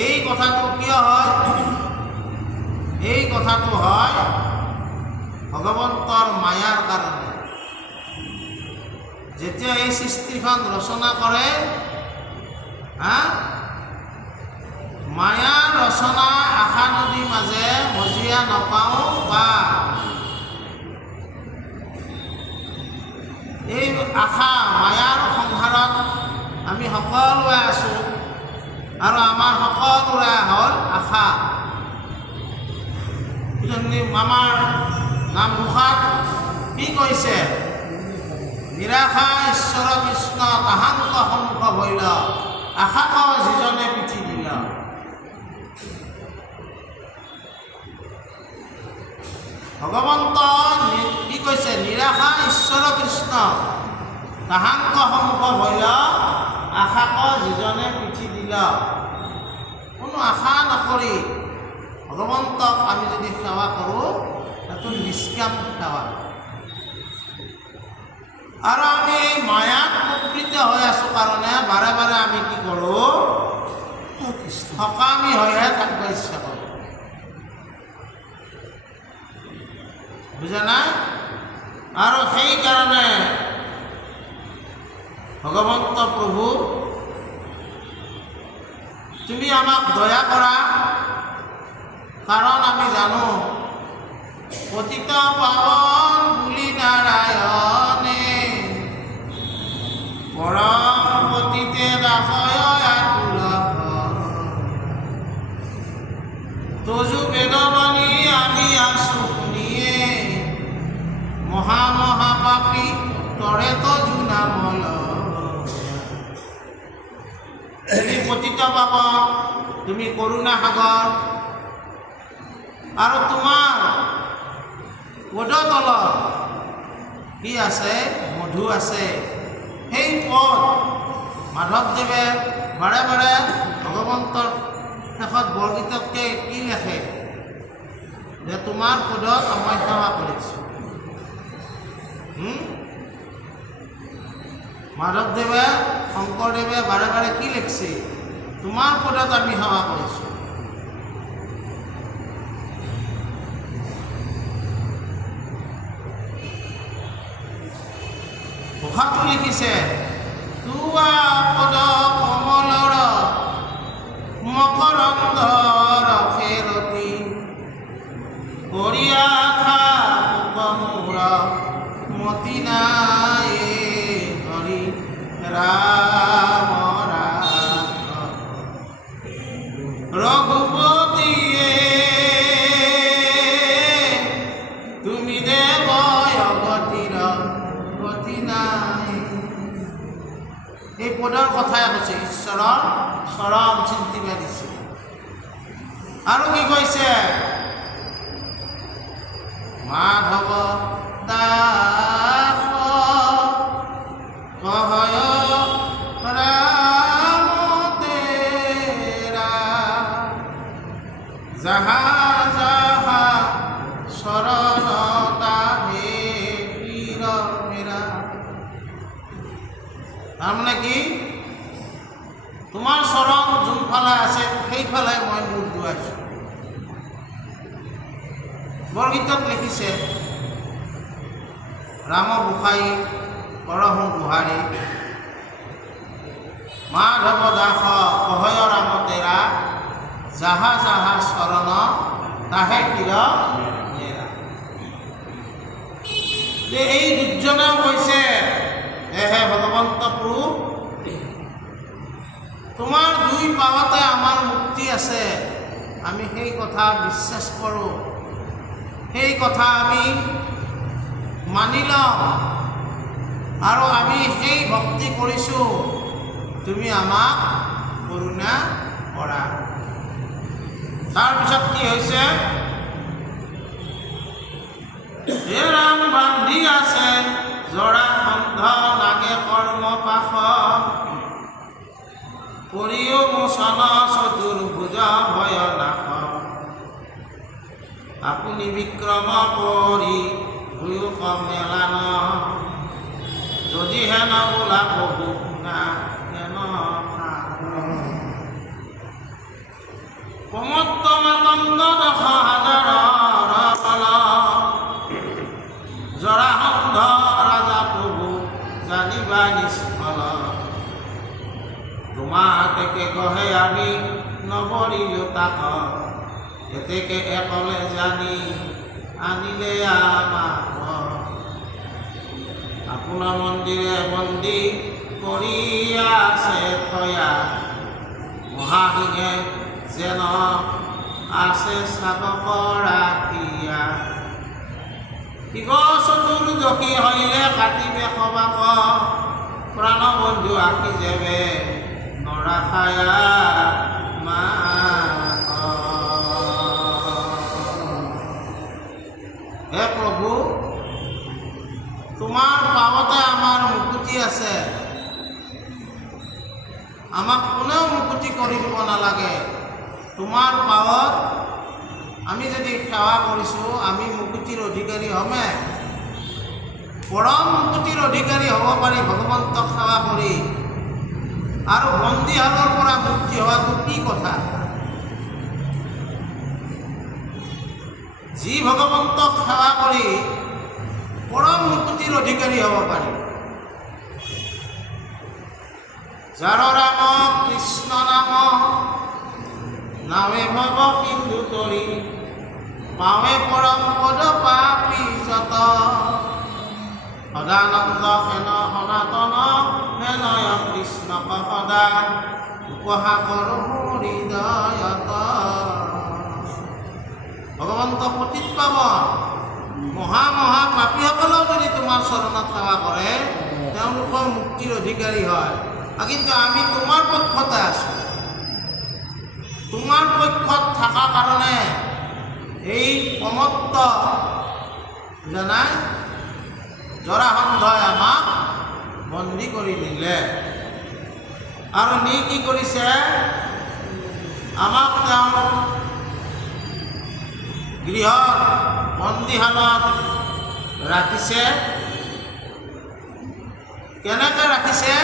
এই কথাটো কিয় হয়? এই কথাটো হয় ভগৱন্তৰ মায়াৰ কাৰণে। যেতিয়া এই সৃষ্টিখন ৰচনা কৰে, মায়াৰ ৰচনা আশা নদীৰ মাজে মজিয়া নাপাওঁ বা এই আশা মায়াৰ সংসাৰত আমি সকলোৱে আছোঁ, আৰু আমাৰ সকলোৰে হ'ল আশা। আমাৰ নামঘোষাত কি কৈছে? নিৰাশা ঈশ্বৰ কৃষ্ণ তাহাংক সন্মুখ ভৈল, আশাক যিজনে পিঠি দিল। ভগৱন্ত কি কৈছে? নিৰাশা ঈশ্বৰ কৃষ্ণ তাহাংক সন্মুখ ভৈল, আশাক যিজনে পিঠি দিল। কোনো আশা নকৰি ভগৱন্তক আমি যদি সেৱা কৰোঁ, সেইটো নিষ্কাম সেৱা। আৰু আমি এই মায়াত প্ৰকৃত হৈ আছোঁ কাৰণে বাৰে বাৰে আমি কি কৰোঁ? সকামী হৈহে থাকিব ইচ্ছা কৰোঁ। বুজা নাই? আৰু সেইকাৰণে ভগৱন্ত প্ৰভু, তুমি আমাক দয়া কৰা, কাৰণ আমি জানো পতিত পাৱন বুলি নাৰায়ণে পৰম পতিতে দাসয় আতুল, তজু বেদবাণী আমি আছো শুনিয়ে, মহাপাপী তৰে তজু নামল। তুমি পতিত পাৱন, তুমি কৰুণা সাগৰ, আৰু তোমাৰ পদতলত কি আছে? মধু আছে। সেই পদ মাধৱদেৱে বাৰে বাৰে ভগৱন্তৰ শেষত বৰগীততকৈ কি লেখে? যে তোমাৰ পদত মই সেৱা কৰিছোঁ। মাধৱদেৱে শংকৰদেৱে বাৰে বাৰে কি লিখছে? তোমাৰ পদত আমি সেৱা কৰিছোঁ। ঘোষাটো লিখিছে, তুৱা পদ কমলৰ মকৰন্দৰ ফেৰতি, কৰিয়া খা কমূৰ মতি নাই হৰি ৰাম ৰাম। ৰঘুপতিয়ে তুমি দেৱয় এই পদৰ কথাই কৈছে, ঈশ্বৰৰ চৰণ চিন্তিব দিছে। আৰু কি কৈছে? মাধৱ দাস কহয় ৰাম তেৰা, যাহা যাহা শৰণ তাহে পীৰ মেৰা। তাৰমানে কি? তোমাৰ চৰণ যোনফালে আছে সেইফালে মই মুখ ধুৱাইছোঁ। বৰগীতত লিখিছে ৰাম গোসাঁই কৰহো গোহাৰি, মাধৱ দাস কহয় ৰাম তেৰা, যাহা যাহা শৰণ তাহে পীৰ মেৰা। যে এই দুজনেও কৈছে, হে ভগৱন্ত প্ৰভু, তোমাৰ দুই পাৱতে আমাৰ মুক্তি আছে। আমি সেই কথা বিশ্বাস কৰোঁ, সেই কথা আমি মানি লওঁ আৰু আমি সেই ভক্তি কৰিছোঁ। তুমি আমাক কৰুণা কৰা। তাৰপিছত কি হৈছে? হে ৰাম বান্ধি আছে জৰাসন্ধ নাগে কৰ্ম পাশ, কৰিও মোচন চতুৰ্ভুজ ভয় নাশ, আপুনি বিক্ৰম কৰি ভূয়ুক মেলান, যদিহে নবোলা প্ৰভু শুনা হেন প্ৰমত্ত মাতংগ দশ হাজাৰৰ ফল, জৰাসন্ধ ৰাজা প্ৰভু জানিবা নিষ্ফল, তোমাকে কহে আমি নবৰিলো তাক, এতেকে একলে জানি আনিলে আমাক, আপোনাৰ মন্দিৰে বন্দী কৰি আছে থয়া, মহাসিংহে যেন আছে চাবক ৰাখিয়া, শিৱ চতুৰ্দশী হইলে কাটিবে সবাক, প্ৰাণবন্ধু আঁকি যাবে নৰাখায়া মাক। হে প্ৰভু, তোমাৰ পাৱতে আমাৰ মুকুতি আছে। আমাক কোনেও মুকুতি কৰি দিব নালাগে। তোমাৰ পাৱত আমি যদি সেৱা কৰিছোঁ, আমি মুকুতিৰ অধিকাৰী হ'মে। পৰম মুকুতিৰ অধিকাৰী হ'ব পাৰি ভগৱন্তক সেৱা কৰি। আৰু বন্দীহালৰ পৰা মুক্তি হোৱাটো কি কথা? যি ভগৱন্তক সেৱা কৰি পৰম মুকুতিৰ অধিকাৰী হ'ব পাৰি। যাৰ ৰাম কৃষ্ণ নাম নামে ভৱ সিন্ধু তৰি, পাৱে পৰম পদ পাপী যত, সদানন্দ হেন সনাতন হেনয় কৃষ্ণক সদা, উপহা কৰো হৃদয়ত। ভগৱন্ত পতিত পাৱন মহা পাপীসকলেও যদি তোমাৰ চৰণত সেৱা কৰে, তেওঁলোকৰ মুক্তিৰ অধিকাৰী হয়। কিন্তু আমি তোমাৰ পক্ষতে আছোঁ। তোমাৰ পক্ষত থকা কাৰণে এই প্ৰমত্ত জানাই জৰাসন্ধই আমাক বন্দী কৰি নিলে। আৰু নি কি কৰিছে? আমাক তেওঁ গৃহত বন্দীশালত ৰাখিছে। কেনেকৈ ৰাখিছে?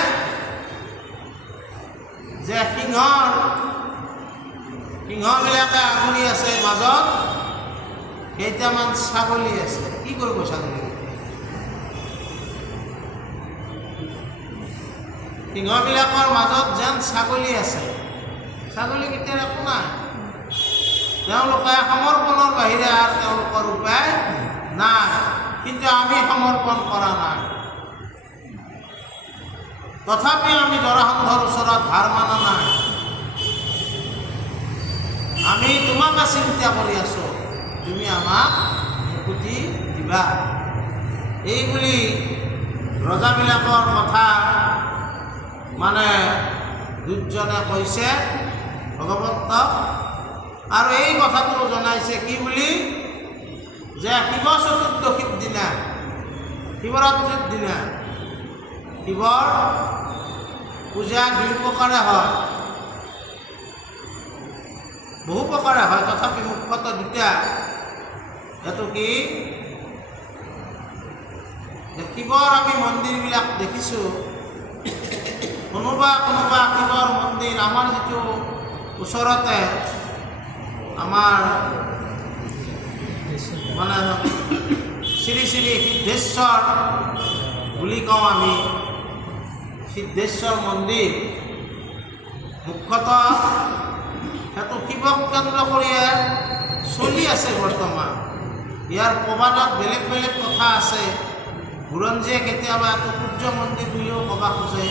যে সিংহবিলাকে আগুৰি আছে, মাজত কেইটামান ছাগলী আছে। কি কৰিব ছাগলী? সিংহবিলাকৰ মাজত যেন ছাগলী আছে। ছাগলীকেইটাৰ একো নাই। তেওঁলোকে সমৰ্পণৰ বাহিৰে আৰু তেওঁলোকৰ উপায় নাই। কিন্তু আমি সমৰ্পণ কৰা নাই। তথাপি আমি জৰাসন্ধৰ ওচৰত হাৰ মানা নাই। আমি তোমাকে চিন্তা কৰি আছোঁ, তুমি আমাক মুকুতি দিবা। এই বুলি ৰজাবিলাকৰ কথা মানে দুৰ্জনে কৈছে ভগৱন্তক, আৰু এই কথাটো জনাইছে কি বুলি, যে শিৱ চতুৰ্দশীৰ দিনা, শিৱৰাত্ৰিৰ দিনা শিৱৰ পূজা দুই প্ৰকাৰে হয়, বহু প্ৰকাৰে হয়, তথাপি মুখ্যতঃ দুটা। এইটো কি, শিৱৰ আমি মন্দিৰবিলাক দেখিছোঁ, কোনোবা কোনোবা শিৱৰ মন্দিৰ আমাৰ যিটো ওচৰতে আমাৰ মানে শ্ৰী শ্ৰী সিদ্ধেশ্বৰ বুলি কওঁ আমি, সিদ্ধেশ্বৰ মন্দিৰ মুখ্যতঃ সেইটো শিৱক কেন্দ্ৰ কৰিয়ে চলি আছে বৰ্তমান। ইয়াৰ প্ৰবাদত বেলেগ বেলেগ কথা আছে। বুৰঞ্জীয়ে কেতিয়াবা এইটো সূৰ্য মন্দিৰ বুলিও ক'ব খোজে,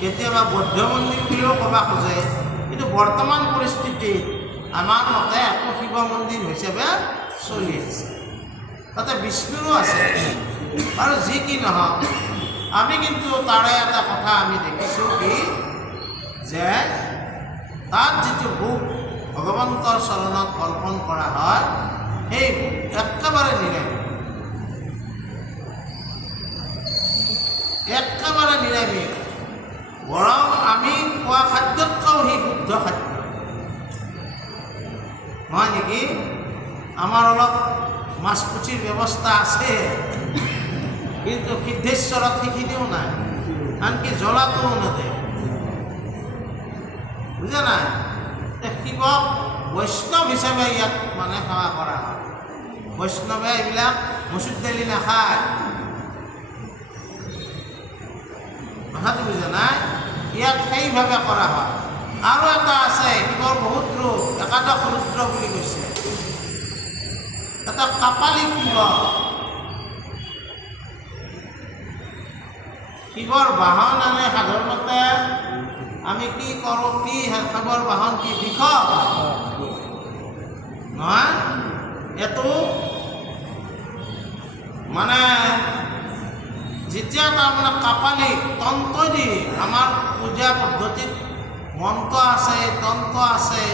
কেতিয়াবা বৌদ্ধ মন্দিৰ বুলিও ক'ব খোজে, কিন্তু বৰ্তমান পৰিস্থিতিত আমাৰ মতে একো শিৱ মন্দিৰ হিচাপে চলি আছে। তাতে বিষ্ণুৰো আছে, আৰু যি কি নহওক আমি কিন্তু তাৰে এটা কথা আমি দেখিছোঁ কি, যে তাত যিটো ভোগ ভগৱন্তৰ চৰণত অৰ্পণ কৰা হয় সেই একেবাৰে নিৰামিষ, একেবাৰে নিৰামিষ। বৰং আমি খোৱা খাদ্যতকৈও সি শুদ্ধ খাদ্য নহয় নেকি? আমাৰ অলপ মাছ পুঠিৰ ব্যৱস্থা আছে, কিন্তু সিদ্ধেশ্বৰত সেইখিনিও নাই, আনকি জ্বলাটোও নেদে, বুজা নাই? শিৱক বৈষ্ণৱ হিচাপে ইয়াত মানে সেৱা কৰা হয়। বৈষ্ণৱে এইবিলাক মচুৰ দালি নাখায়, কথাটো বুজা নাই? ইয়াত সেইভাৱে কৰা হয়। আৰু এটা আছে, শিৱৰ বহুত ৰূপ, একাদশ ৰুদ্ৰ বুলি কৈছে। এটা কাপালিক শিৱ, শিৱৰ বাহন আনে সাধাৰণতে আমি কি কৰোঁ, কি শিৱৰ বাহন কি বৃষ নহয়, এইটো মানে যেতিয়া তাৰমানে কাপালিক তন্ত্ৰ দি, আমাৰ পূজা পদ্ধতিত মন্ত্ৰ আছে, তন্ত্ৰ আছে,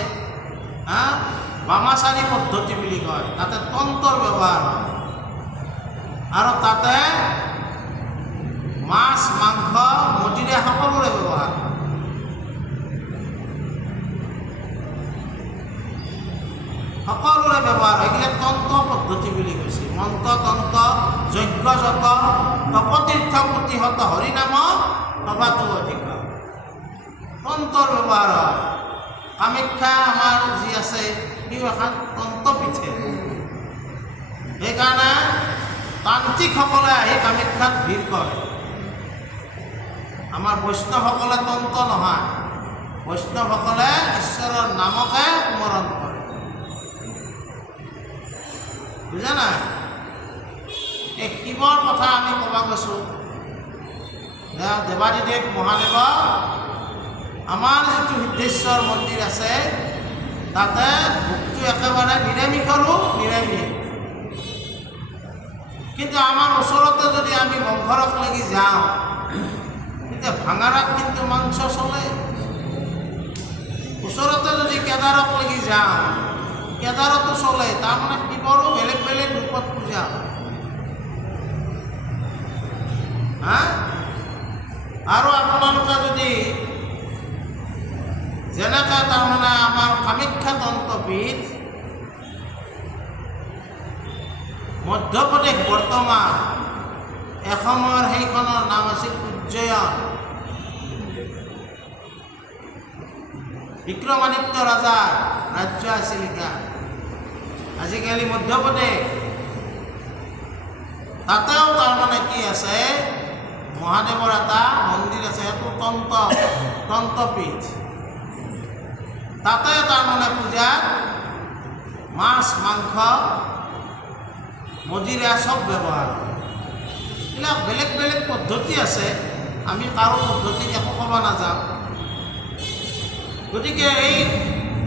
বামাচাৰী পদ্ধতি বুলি কয়, তাতে তন্ত্ৰৰ ব্যৱহাৰ হয়, আৰু তাতে মাছ মাংস মদিৰা সকলোৰে ব্যৱহাৰ, সকলোৰে ব্যৱহাৰ হয়। এইবিলাক তন্ত্ৰ পদ্ধতি বুলি কৈছে। মন্ত্ৰ তন্ত্ৰ যজ্ঞ যত তপতীৰ্থ প্ৰতিহত হৰিনাম সভাটো অধিক, তন্ত্ৰৰ ব্যৱহাৰ হয়। কামাখ্যা আমাৰ যি আছে সিও এখন তন্ত্ৰপীঠে, সেইকাৰণে তান্ত্ৰিকসকলে আহি কামাখ্যাত ভিৰ কৰে। আমাৰ বৈষ্ণৱসকলে তন্ত্ৰ নহয়, বৈষ্ণৱসকলে ঈশ্বৰৰ নামকে স্মৰণ কৰে, বুজা নাই? এই শিৱৰ কথা আমি ক'ব গৈছোঁ, দেৱাদিদেৱ মহাদেৱ আমাৰ যিটো সিদ্ধেশ্বৰ মন্দিৰ আছে তাতে ভোগটো একেবাৰে নিৰামিষৰো নিৰামিষ। কিন্তু আমাৰ ওচৰতে যদি আমি বংঘৰক লাগি যাওঁ, তেতিয়া ভাঙাৰাত কিন্তু মাংস চলে। ওচৰতে যদি কেদাৰক লাগি যাওঁ, কেদাৰতো চলে। তাৰমানে শিৱৰো বেলেগ বেলেগ ৰূপত পূজা আৰু আপোনালোকে যদি যেনেকৈ তাৰমানে আমাৰ কামাখ্যা তন্ত্ৰপীঠ মধ্যপ্ৰদেশ বৰ্তমান, এসময়ৰ সেইখনৰ নাম আছিল উজ্জয়ন, বিক্ৰমাদিত্য ৰজাৰ ৰাজ্য আছিল এতিয়া, আজিকালি মধ্যপ্ৰদেশ। তাতেও তাৰমানে কি আছে, মহাদেৱৰ এটা মন্দিৰ আছে, সেইটো তন্ত্ৰপীঠ। তাতে তাৰমানে পূজাত মাছ মাংস মদিৰা চব ব্যৱহাৰ হয়। এইবিলাক বেলেগ বেলেগ পদ্ধতি আছে, আমি কাৰো পদ্ধতিত একো ক'ব নাযাওঁ। গতিকে এই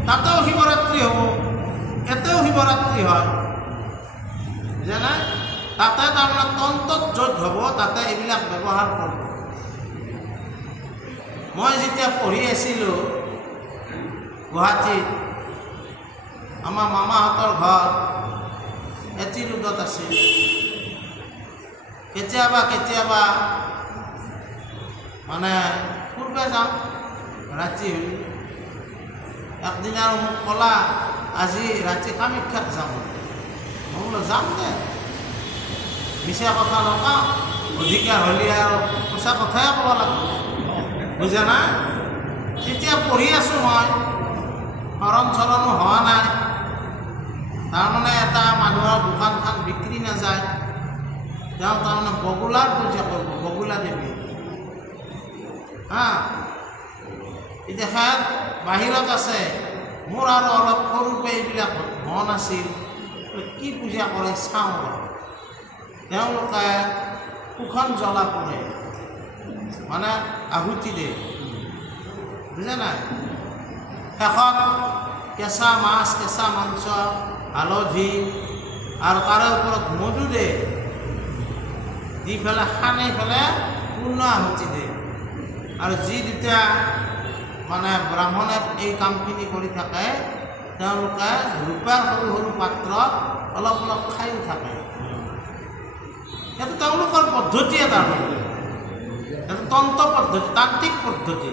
তাতেও শিৱৰাত্ৰি হ'ব, ইয়াতেও শিৱৰাত্ৰি হয়, যেনে তাতে তাৰমানে তন্ত্ৰত য'ত হ'ব তাতে এইবিলাক ব্যৱহাৰ কৰিব। মই যেতিয়া পঢ়ি আছিলোঁ গুৱাহাটীত, আমাৰ মামাহঁতৰ ঘৰ এটি ৰোডত আছিল। কেতিয়াবা মানে ফুৰিব যাওঁ ৰাতি হ'লে। একদিন আৰু মোক ক'লা, আজি ৰাতি কামাখ্যাত যাম। মই বোলো যাম দে, মিছা কথা নকওঁ, অধিকাৰ হ'লে আৰু সঁচা কথাই ক'ব লাগিব, বুজা নাই? তেতিয়া পঢ়ি আছোঁ মই, শৰণ চৰণো হোৱা নাই। তাৰমানে এটা মানুহৰ দোকানখন বিক্ৰী নাযায়, তেওঁ তাৰমানে বগুলাৰ পূজা কৰিব, বগুলা দেৱী। এতিয়া বাহিৰত আছে, মোৰ আৰু অলপ সৰুতে এইবিলাক মন আছিল, কি পূজা কৰে চাওঁ। তেওঁলোকে সুখন জ্বলা কৰে, মানে আহুতি দিয়ে, বুজা নাই? শেষত কেঁচা মাছ, কেঁচা মাংস, হালধি আৰু তাৰে ওপৰত মধু দিয়ে, দি পেলাই সানি পেলাই পূৰ্ণ আহুতি দিয়ে। আৰু যি দুটা মানে ব্ৰাহ্মণে এই কামখিনি কৰি থাকে, তেওঁলোকে ৰূপাৰ সৰু সৰু পাত্ৰত অলপ অলপ খায়ো থাকে। সেইটো তেওঁলোকৰ পদ্ধতি এটা, সেইটো তন্ত্ৰ পদ্ধতি, তান্ত্ৰিক পদ্ধতি।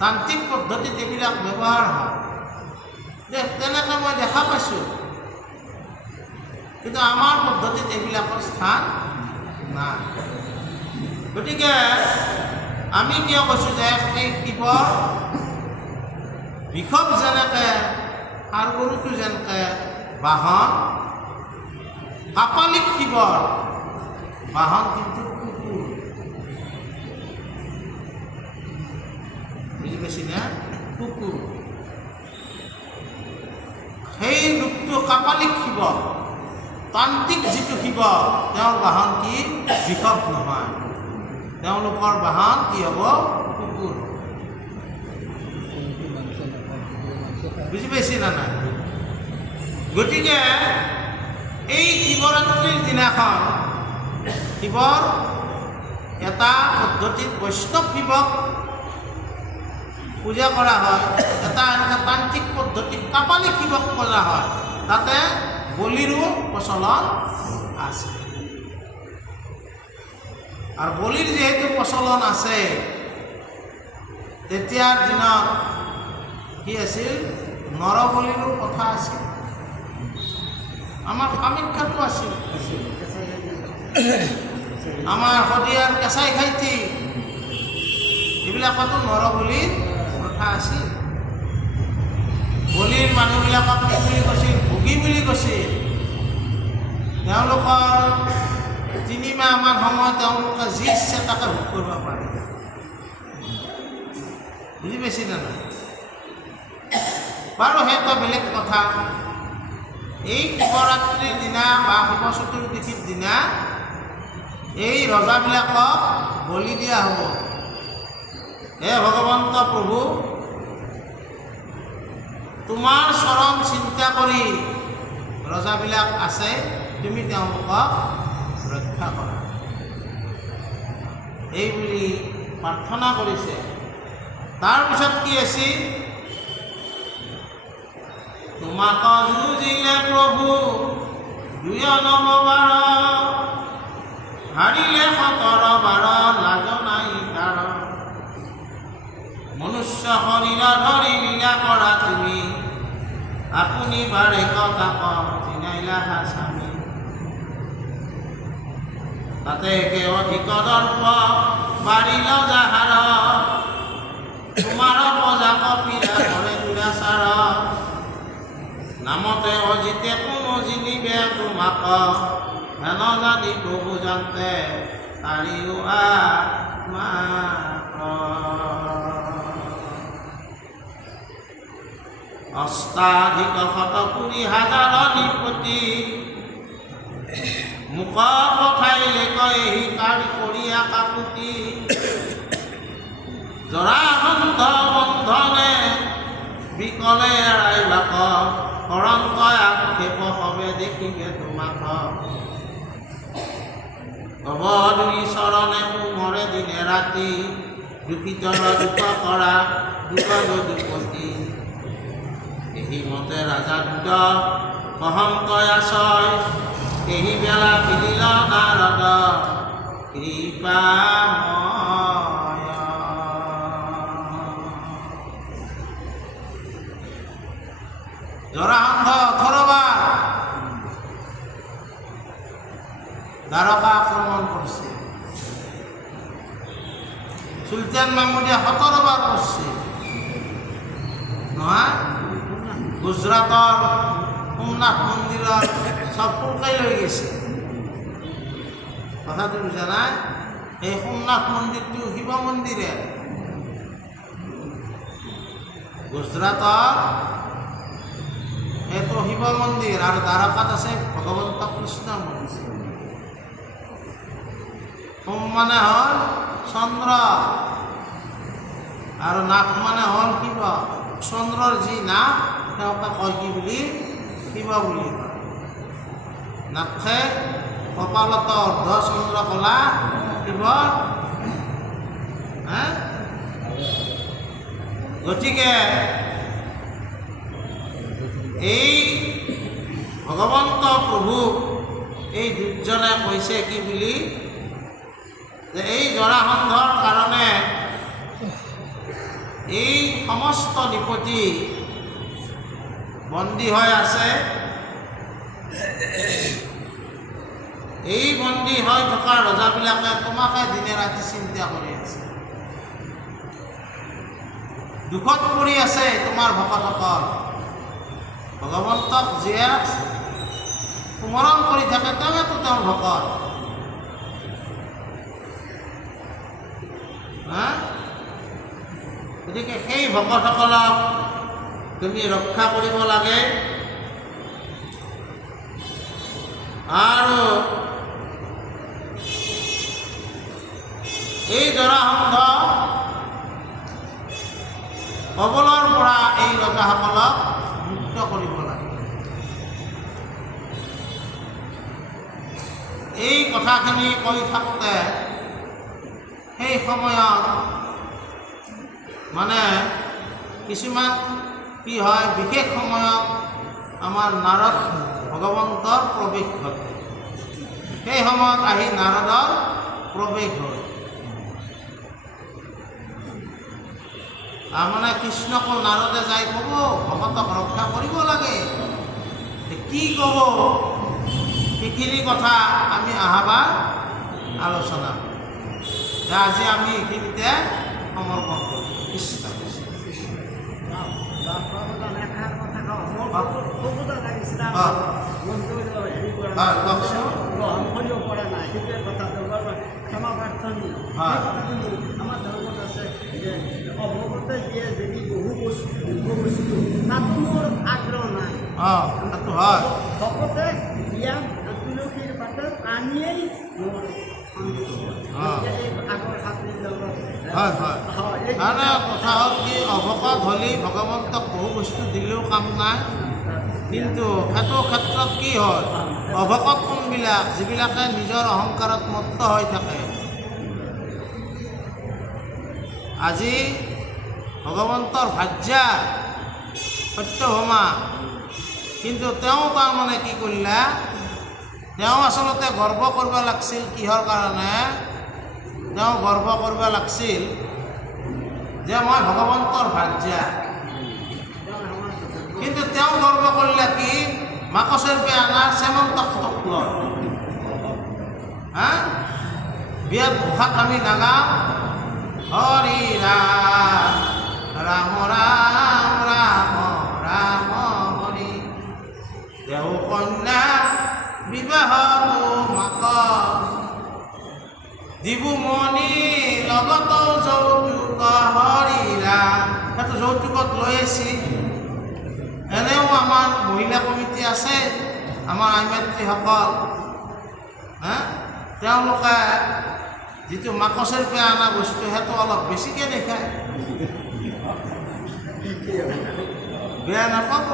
তান্ত্ৰিক পদ্ধতিত এইবিলাক ব্যৱহাৰ হয়। তেনেকৈ মই দেখা পাইছোঁ, কিন্তু আমাৰ পদ্ধতিত এইবিলাকৰ স্থান নাই। গতিকে আমি কিয় কৈছোঁ যে এই শিৱৰ বিষৱ যেনেকৈ আৰু গৰুটো যেনেকৈ বাহন, কাপালিক শিৱৰ বাহন কিন্তু কুকুৰ। বুজি পাইছিনে? কুকুৰ। সেই ৰূপটো কাপালিক শিৱ, তান্ত্ৰিক যিটো শিৱ, তেওঁৰ বাহন কি? বিষৱ নহয়, তেওঁলোকৰ বাহন কি হ'ব? কুকুৰ। বুজি পাইছে না নাই? গতিকে এই শিৱৰাত্ৰিৰ দিনাখন শিৱৰ এটা পদ্ধতিত বৈষ্ণৱ শিৱক পূজা কৰা হয়, এটা এনেকৈ তান্ত্ৰিক পদ্ধতিত কাপালিক শিৱক পূজা হয়। তাতে বলিৰো প্ৰচলন আছে। আৰু বলিৰ যিহেতু প্ৰচলন আছে, তেতিয়াৰ দিনত কি আছিল? নৰবলিৰো কথা আছিল। আমাৰ কামাখ্যাতো আছিল, আমাৰ শদিয়াৰ কেঁচাই খাইটি এইবিলাকতো নৰবলিৰ কথা আছিল। বলিৰ মানুহবিলাকক কি বুলি কৈছিল? ভোগী বুলি কৈছিল। তেওঁলোকৰ 3 মাহমান সময় তেওঁলোকে যি ইচ্ছা তাকে ভোগ কৰিব পাৰে। বুজি পাইছে নে নাই? বাৰু সেইটো বেলেগ কথা। এই শিৱৰাত্ৰিৰ দিনা বা শিৱ চতুৰ্দশীৰ দিনা এই ৰজাবিলাকক বলি দিয়া হ'ব। হে ভগৱন্ত প্ৰভু, তোমাৰ চৰণ চিন্তা কৰি ৰজাবিলাক আছে, তুমি তেওঁলোকক ৰক্ষা কৰা, এই বুলি প্ৰাৰ্থনা কৰিছে। তাৰপিছত কি আছিল? তোমাক যুঁজিলে প্ৰভু 2 বাৰ, হাৰিলে 17 বাৰ, লাজ নাই তাৰ। মনুষ্য শৰীৰ ধৰি লীলা কৰা তুমি, আপুনি বাৰে কথাক চিনাইলা হাস্বামী। তাতে অধিক দৰ্প বাঢ়িল যাহাৰ, তোমাৰ পজা কপিলা কৰে দুৰাচাৰ। নামতে অজিতে কোনো জিনিবে তোমাক, হেন জানি প্ৰভু জানতে তাৰিও অষ্টাধিক 120,000 নিপতি, মুখ পঠাইলে কয় কাৰ কৰিয়া কাকুতি। জৰাসন্ধ বন্ধনে বিকলে এৰাই বাক, কৰন্ত আক্ষেপ হবে দেখিবে তোমাক। তব 2 চৰণে মৰে দিনে ৰাতি, দুখিতৰ দুখ কৰা দুপতি এই মতে ৰাজা দুত মহন্তই আছয় এই বেলা পিলিল নাৰদ কৃপাময়। জৰাসন্ধ 18 বাৰ দ্বাৰকা আক্ৰমণ কৰিছে। সুলতান মাহমুদে 17 বাৰ কৰিছে নহয়। গুজৰাটৰ সোমনাথ মন্দিৰৰ চব পুলকাই লৈ গৈছে। কথাটো বুজা নাই? এই সোমনাথ মন্দিৰটো শিৱ মন্দিৰে। গুজৰাটৰ এইটো শিৱ মন্দিৰ আৰু দ্বাৰকাত আছে ভগৱন্ত কৃষ্ণৰ মন্দিৰ। সোম মানে হ'ল চন্দ্ৰ আৰু নাথ মানে হ'ল শিৱ। চন্দ্ৰৰ যি নাথ তেওঁকে কয় কি বুলি? শিৱ বুলি কয়। নাথে কপালত অৰ্ধ চন্দ্ৰ কলা শিৱ। গতিকে এই ভগৱন্ত প্ৰভু এই দুজনে কৈছে কি বুলি যে এই জৰাসন্ধৰ কাৰণে এই সমস্ত নৃপতি বন্দী হৈ আছে। এই বন্দী হৈ থকা ৰজাবিলাকে তোমাকে দিনে ৰাতি চিন্তা কৰি আছে, দুখত পৰি আছে তোমাৰ ভকতসকল। ভগৱন্তক যিয়ে স্মৰণ কৰি থাকে তেওঁতো তেওঁৰ ভকত। গতিকে সেই ভকতসকলক তুমি ৰক্ষা কৰিব লাগে। আৰু এই জৰাসন্ধ কবলৰ পৰা এই ৰজাসকলক মুক্ত কৰিব লাগে। এই কথাখিনি কৈ থাকোঁতে সেই সময়ত মানে কিছুমান কি হয়, বিশেষ সময়ত আমাৰ নাৰদ ভগৱন্তৰ প্ৰৱেশ ঘটে। সেই সময়ত আহি নাৰদৰ প্ৰৱেশ হয়। তাৰমানে কৃষ্ণকো নাৰদে যাই ক'ব ভকতক ৰক্ষা কৰিব লাগে। কি ক'ব সেইখিনি কথা আমি আহাবাৰ আলোচনা কৰিম। আজি আমি এইখিনিতে সমৰ্পণ কৰোঁ। কৃষ্ণ ক্ষমা প্ৰাৰ্থনীয়। আমাৰ ধৰ্মত আছে যে অভগতে দিয়ে যদি বহু বস্তু তাতো মোৰ আগ্ৰহ নাই। ভকতে দিয়া তুলসীৰ পাতত আনিয়েই মোৰ আগৰ হাতীৰ লগত মানে কথা হ'ল কি, অভকত হ'লে ভগৱন্তক বহু বস্তু দিলেও কাম নাই। কিন্তু সেইটো ক্ষেত্ৰত কি হয়, অভকত কোনবিলাক যিবিলাকে নিজৰ অহংকাৰত মত্ত হৈ থাকে। আজি ভগৱন্তৰ ভাৰ্যা সত্যভামা, কিন্তু তেওঁ তাৰমানে কি কৰিলে, তেওঁ আচলতে গৰ্ব কৰিব লাগিছিল। কিহৰ কাৰণে তেওঁ গৰ্ব কৰিব লাগিছিল? যে মই ভগৱন্তৰ ভাৰ্যা। কিন্তু তেওঁ গৰ্ব কৰিলে কি, মাকচৰ পে আনা চেমন্তক লয়। বিয়াত ঘোষাত আমি নাগাম হৰি ৰাম ৰাম ৰাম ৰাম ৰাম হৰি। দেও কন্যা বিবাহতো মাক দিবুমণি লগত যৌতুক হৰি ৰাম। সেইটো যৌতুকত লৈ আহিছে। এনেও আমাৰ মহিলা কমিটি আছে, আমাৰ আই মাতৃসকল, তেওঁলোকে যিটো মাকচৰ পৰা অনা বস্তু সেইটো অলপ বেছিকৈ দেখায়। বেয়া নাপাব,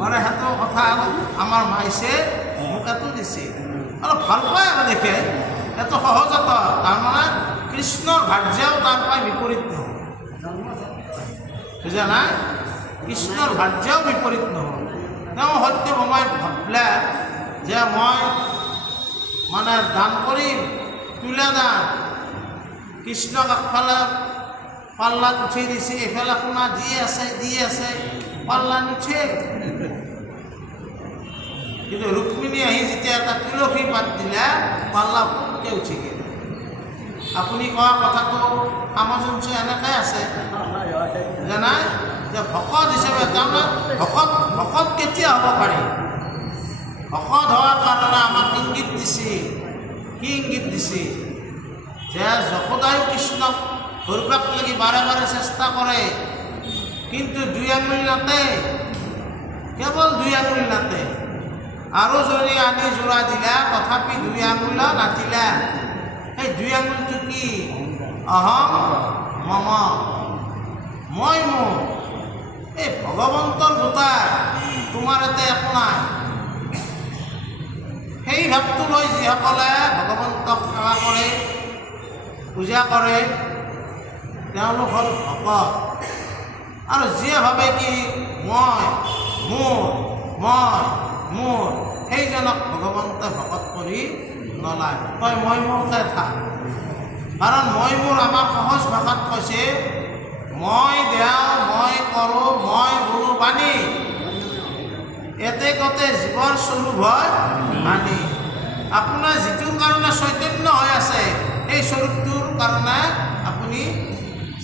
মানে সেইটো কথা অলপ আমাৰ মাইছে মোক এইটো দিছে অলপ ভাল পায় আৰু দেখে। এইটো সহজত তাৰমানে কৃষ্ণৰ ভাৰ্যাও তাৰ পৰা বিপৰীত নহয়, বুজা নাই? কৃষ্ণৰ ভাৰ্যাও বিপৰীত নহয়। তেওঁ সত্যভামাই ভাবিলে যে মই মানে দান কৰিম, তুলা দান। কৃষ্ণক আগফালে পাল্লাত উঠি দিছে, এইফালে সোণা দি আছে পাল্লা নুঠে। কিন্তু ৰুক্মিণী আহি যেতিয়া এটা তুলসী পাত দিলে, পাল্লা ফুটকে উঠি গ'ল। আপুনি কোৱা কথাটো সামঞ্জস্য এনেকৈ আছে জানাই যে ভকত হিচাপে তাৰমানে ভকত কেতিয়া হ'ব পাৰি? ভকত হোৱাৰ কাৰণে আমাক ইংগিত দিছে। কি ইংগিত দিছে? যে যশোদায়ো কৃষ্ণক ধৰিবাক লাগি বাৰে বাৰে চেষ্টা কৰে, কিন্তু 2 আঙুল নাতে, কেৱল 2 আঙুল নাতে। আৰু যদি আনি জোৰা দিলা তথাপি 2 আঙুল নাতিলা। সেই 2 আঙুলটো কি? অহম মম, মই মোৰ। এই ভগৱন্তৰ গোটাই তোমাৰ ইয়াতে একো নাই। সেই ভাৱটো লৈ যিসকলে ভগৱন্তক সেৱা কৰে, পূজা কৰে, তেওঁলোক হ'ল ভকত। আৰু যিয়ে ভাবে কি মই মোৰ, সেইজনক ভগৱন্তই ভকত কৰি নলয়। তই মই মোৰকে থাক। কাৰণ মই মোৰ আমাৰ সহজ ভাষাত কৈছে, মই দেওঁ, মই কৰোঁ, মই বোলো বাণী, এতে কতে জীৱৰ স্বৰূপ হয় বাণী। আপোনাৰ যিটোৰ কাৰণে চৈতন্য হৈ আছে, এই স্বৰূপটোৰ কাৰণে আপুনি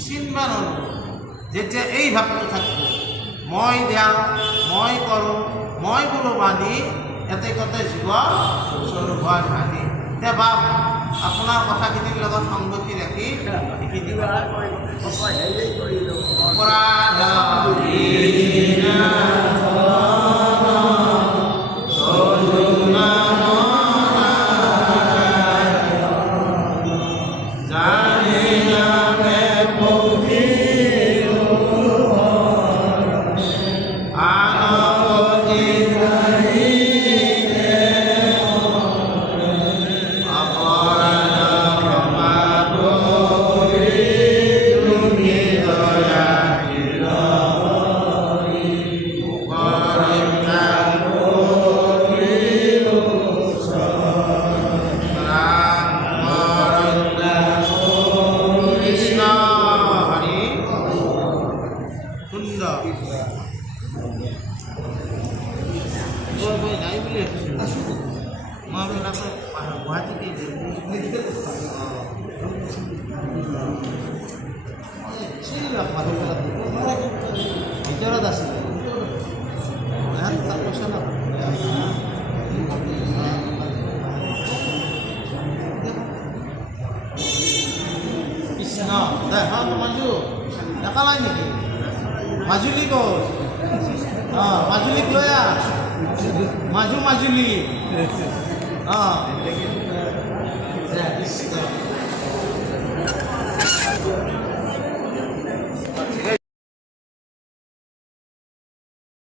চিন্তা নলব। যেতিয়া এই ভাৱটো থাকিব, মই দেওঁ, মই কৰোঁ, মই বোলো বাণী, এতে কতে জীৱৰ স্বৰূপ হয় বাণী। এতিয়া বাপ আপোনাৰ কথাখিনিৰ লগত সংগতি ৰাখি এইখিনি ভিতৰত আছে কৃষ্ণ মাজু একালাই নেকি? মাজুলী ক'ত? মাজুলীক লৈ আহ, মাজুলী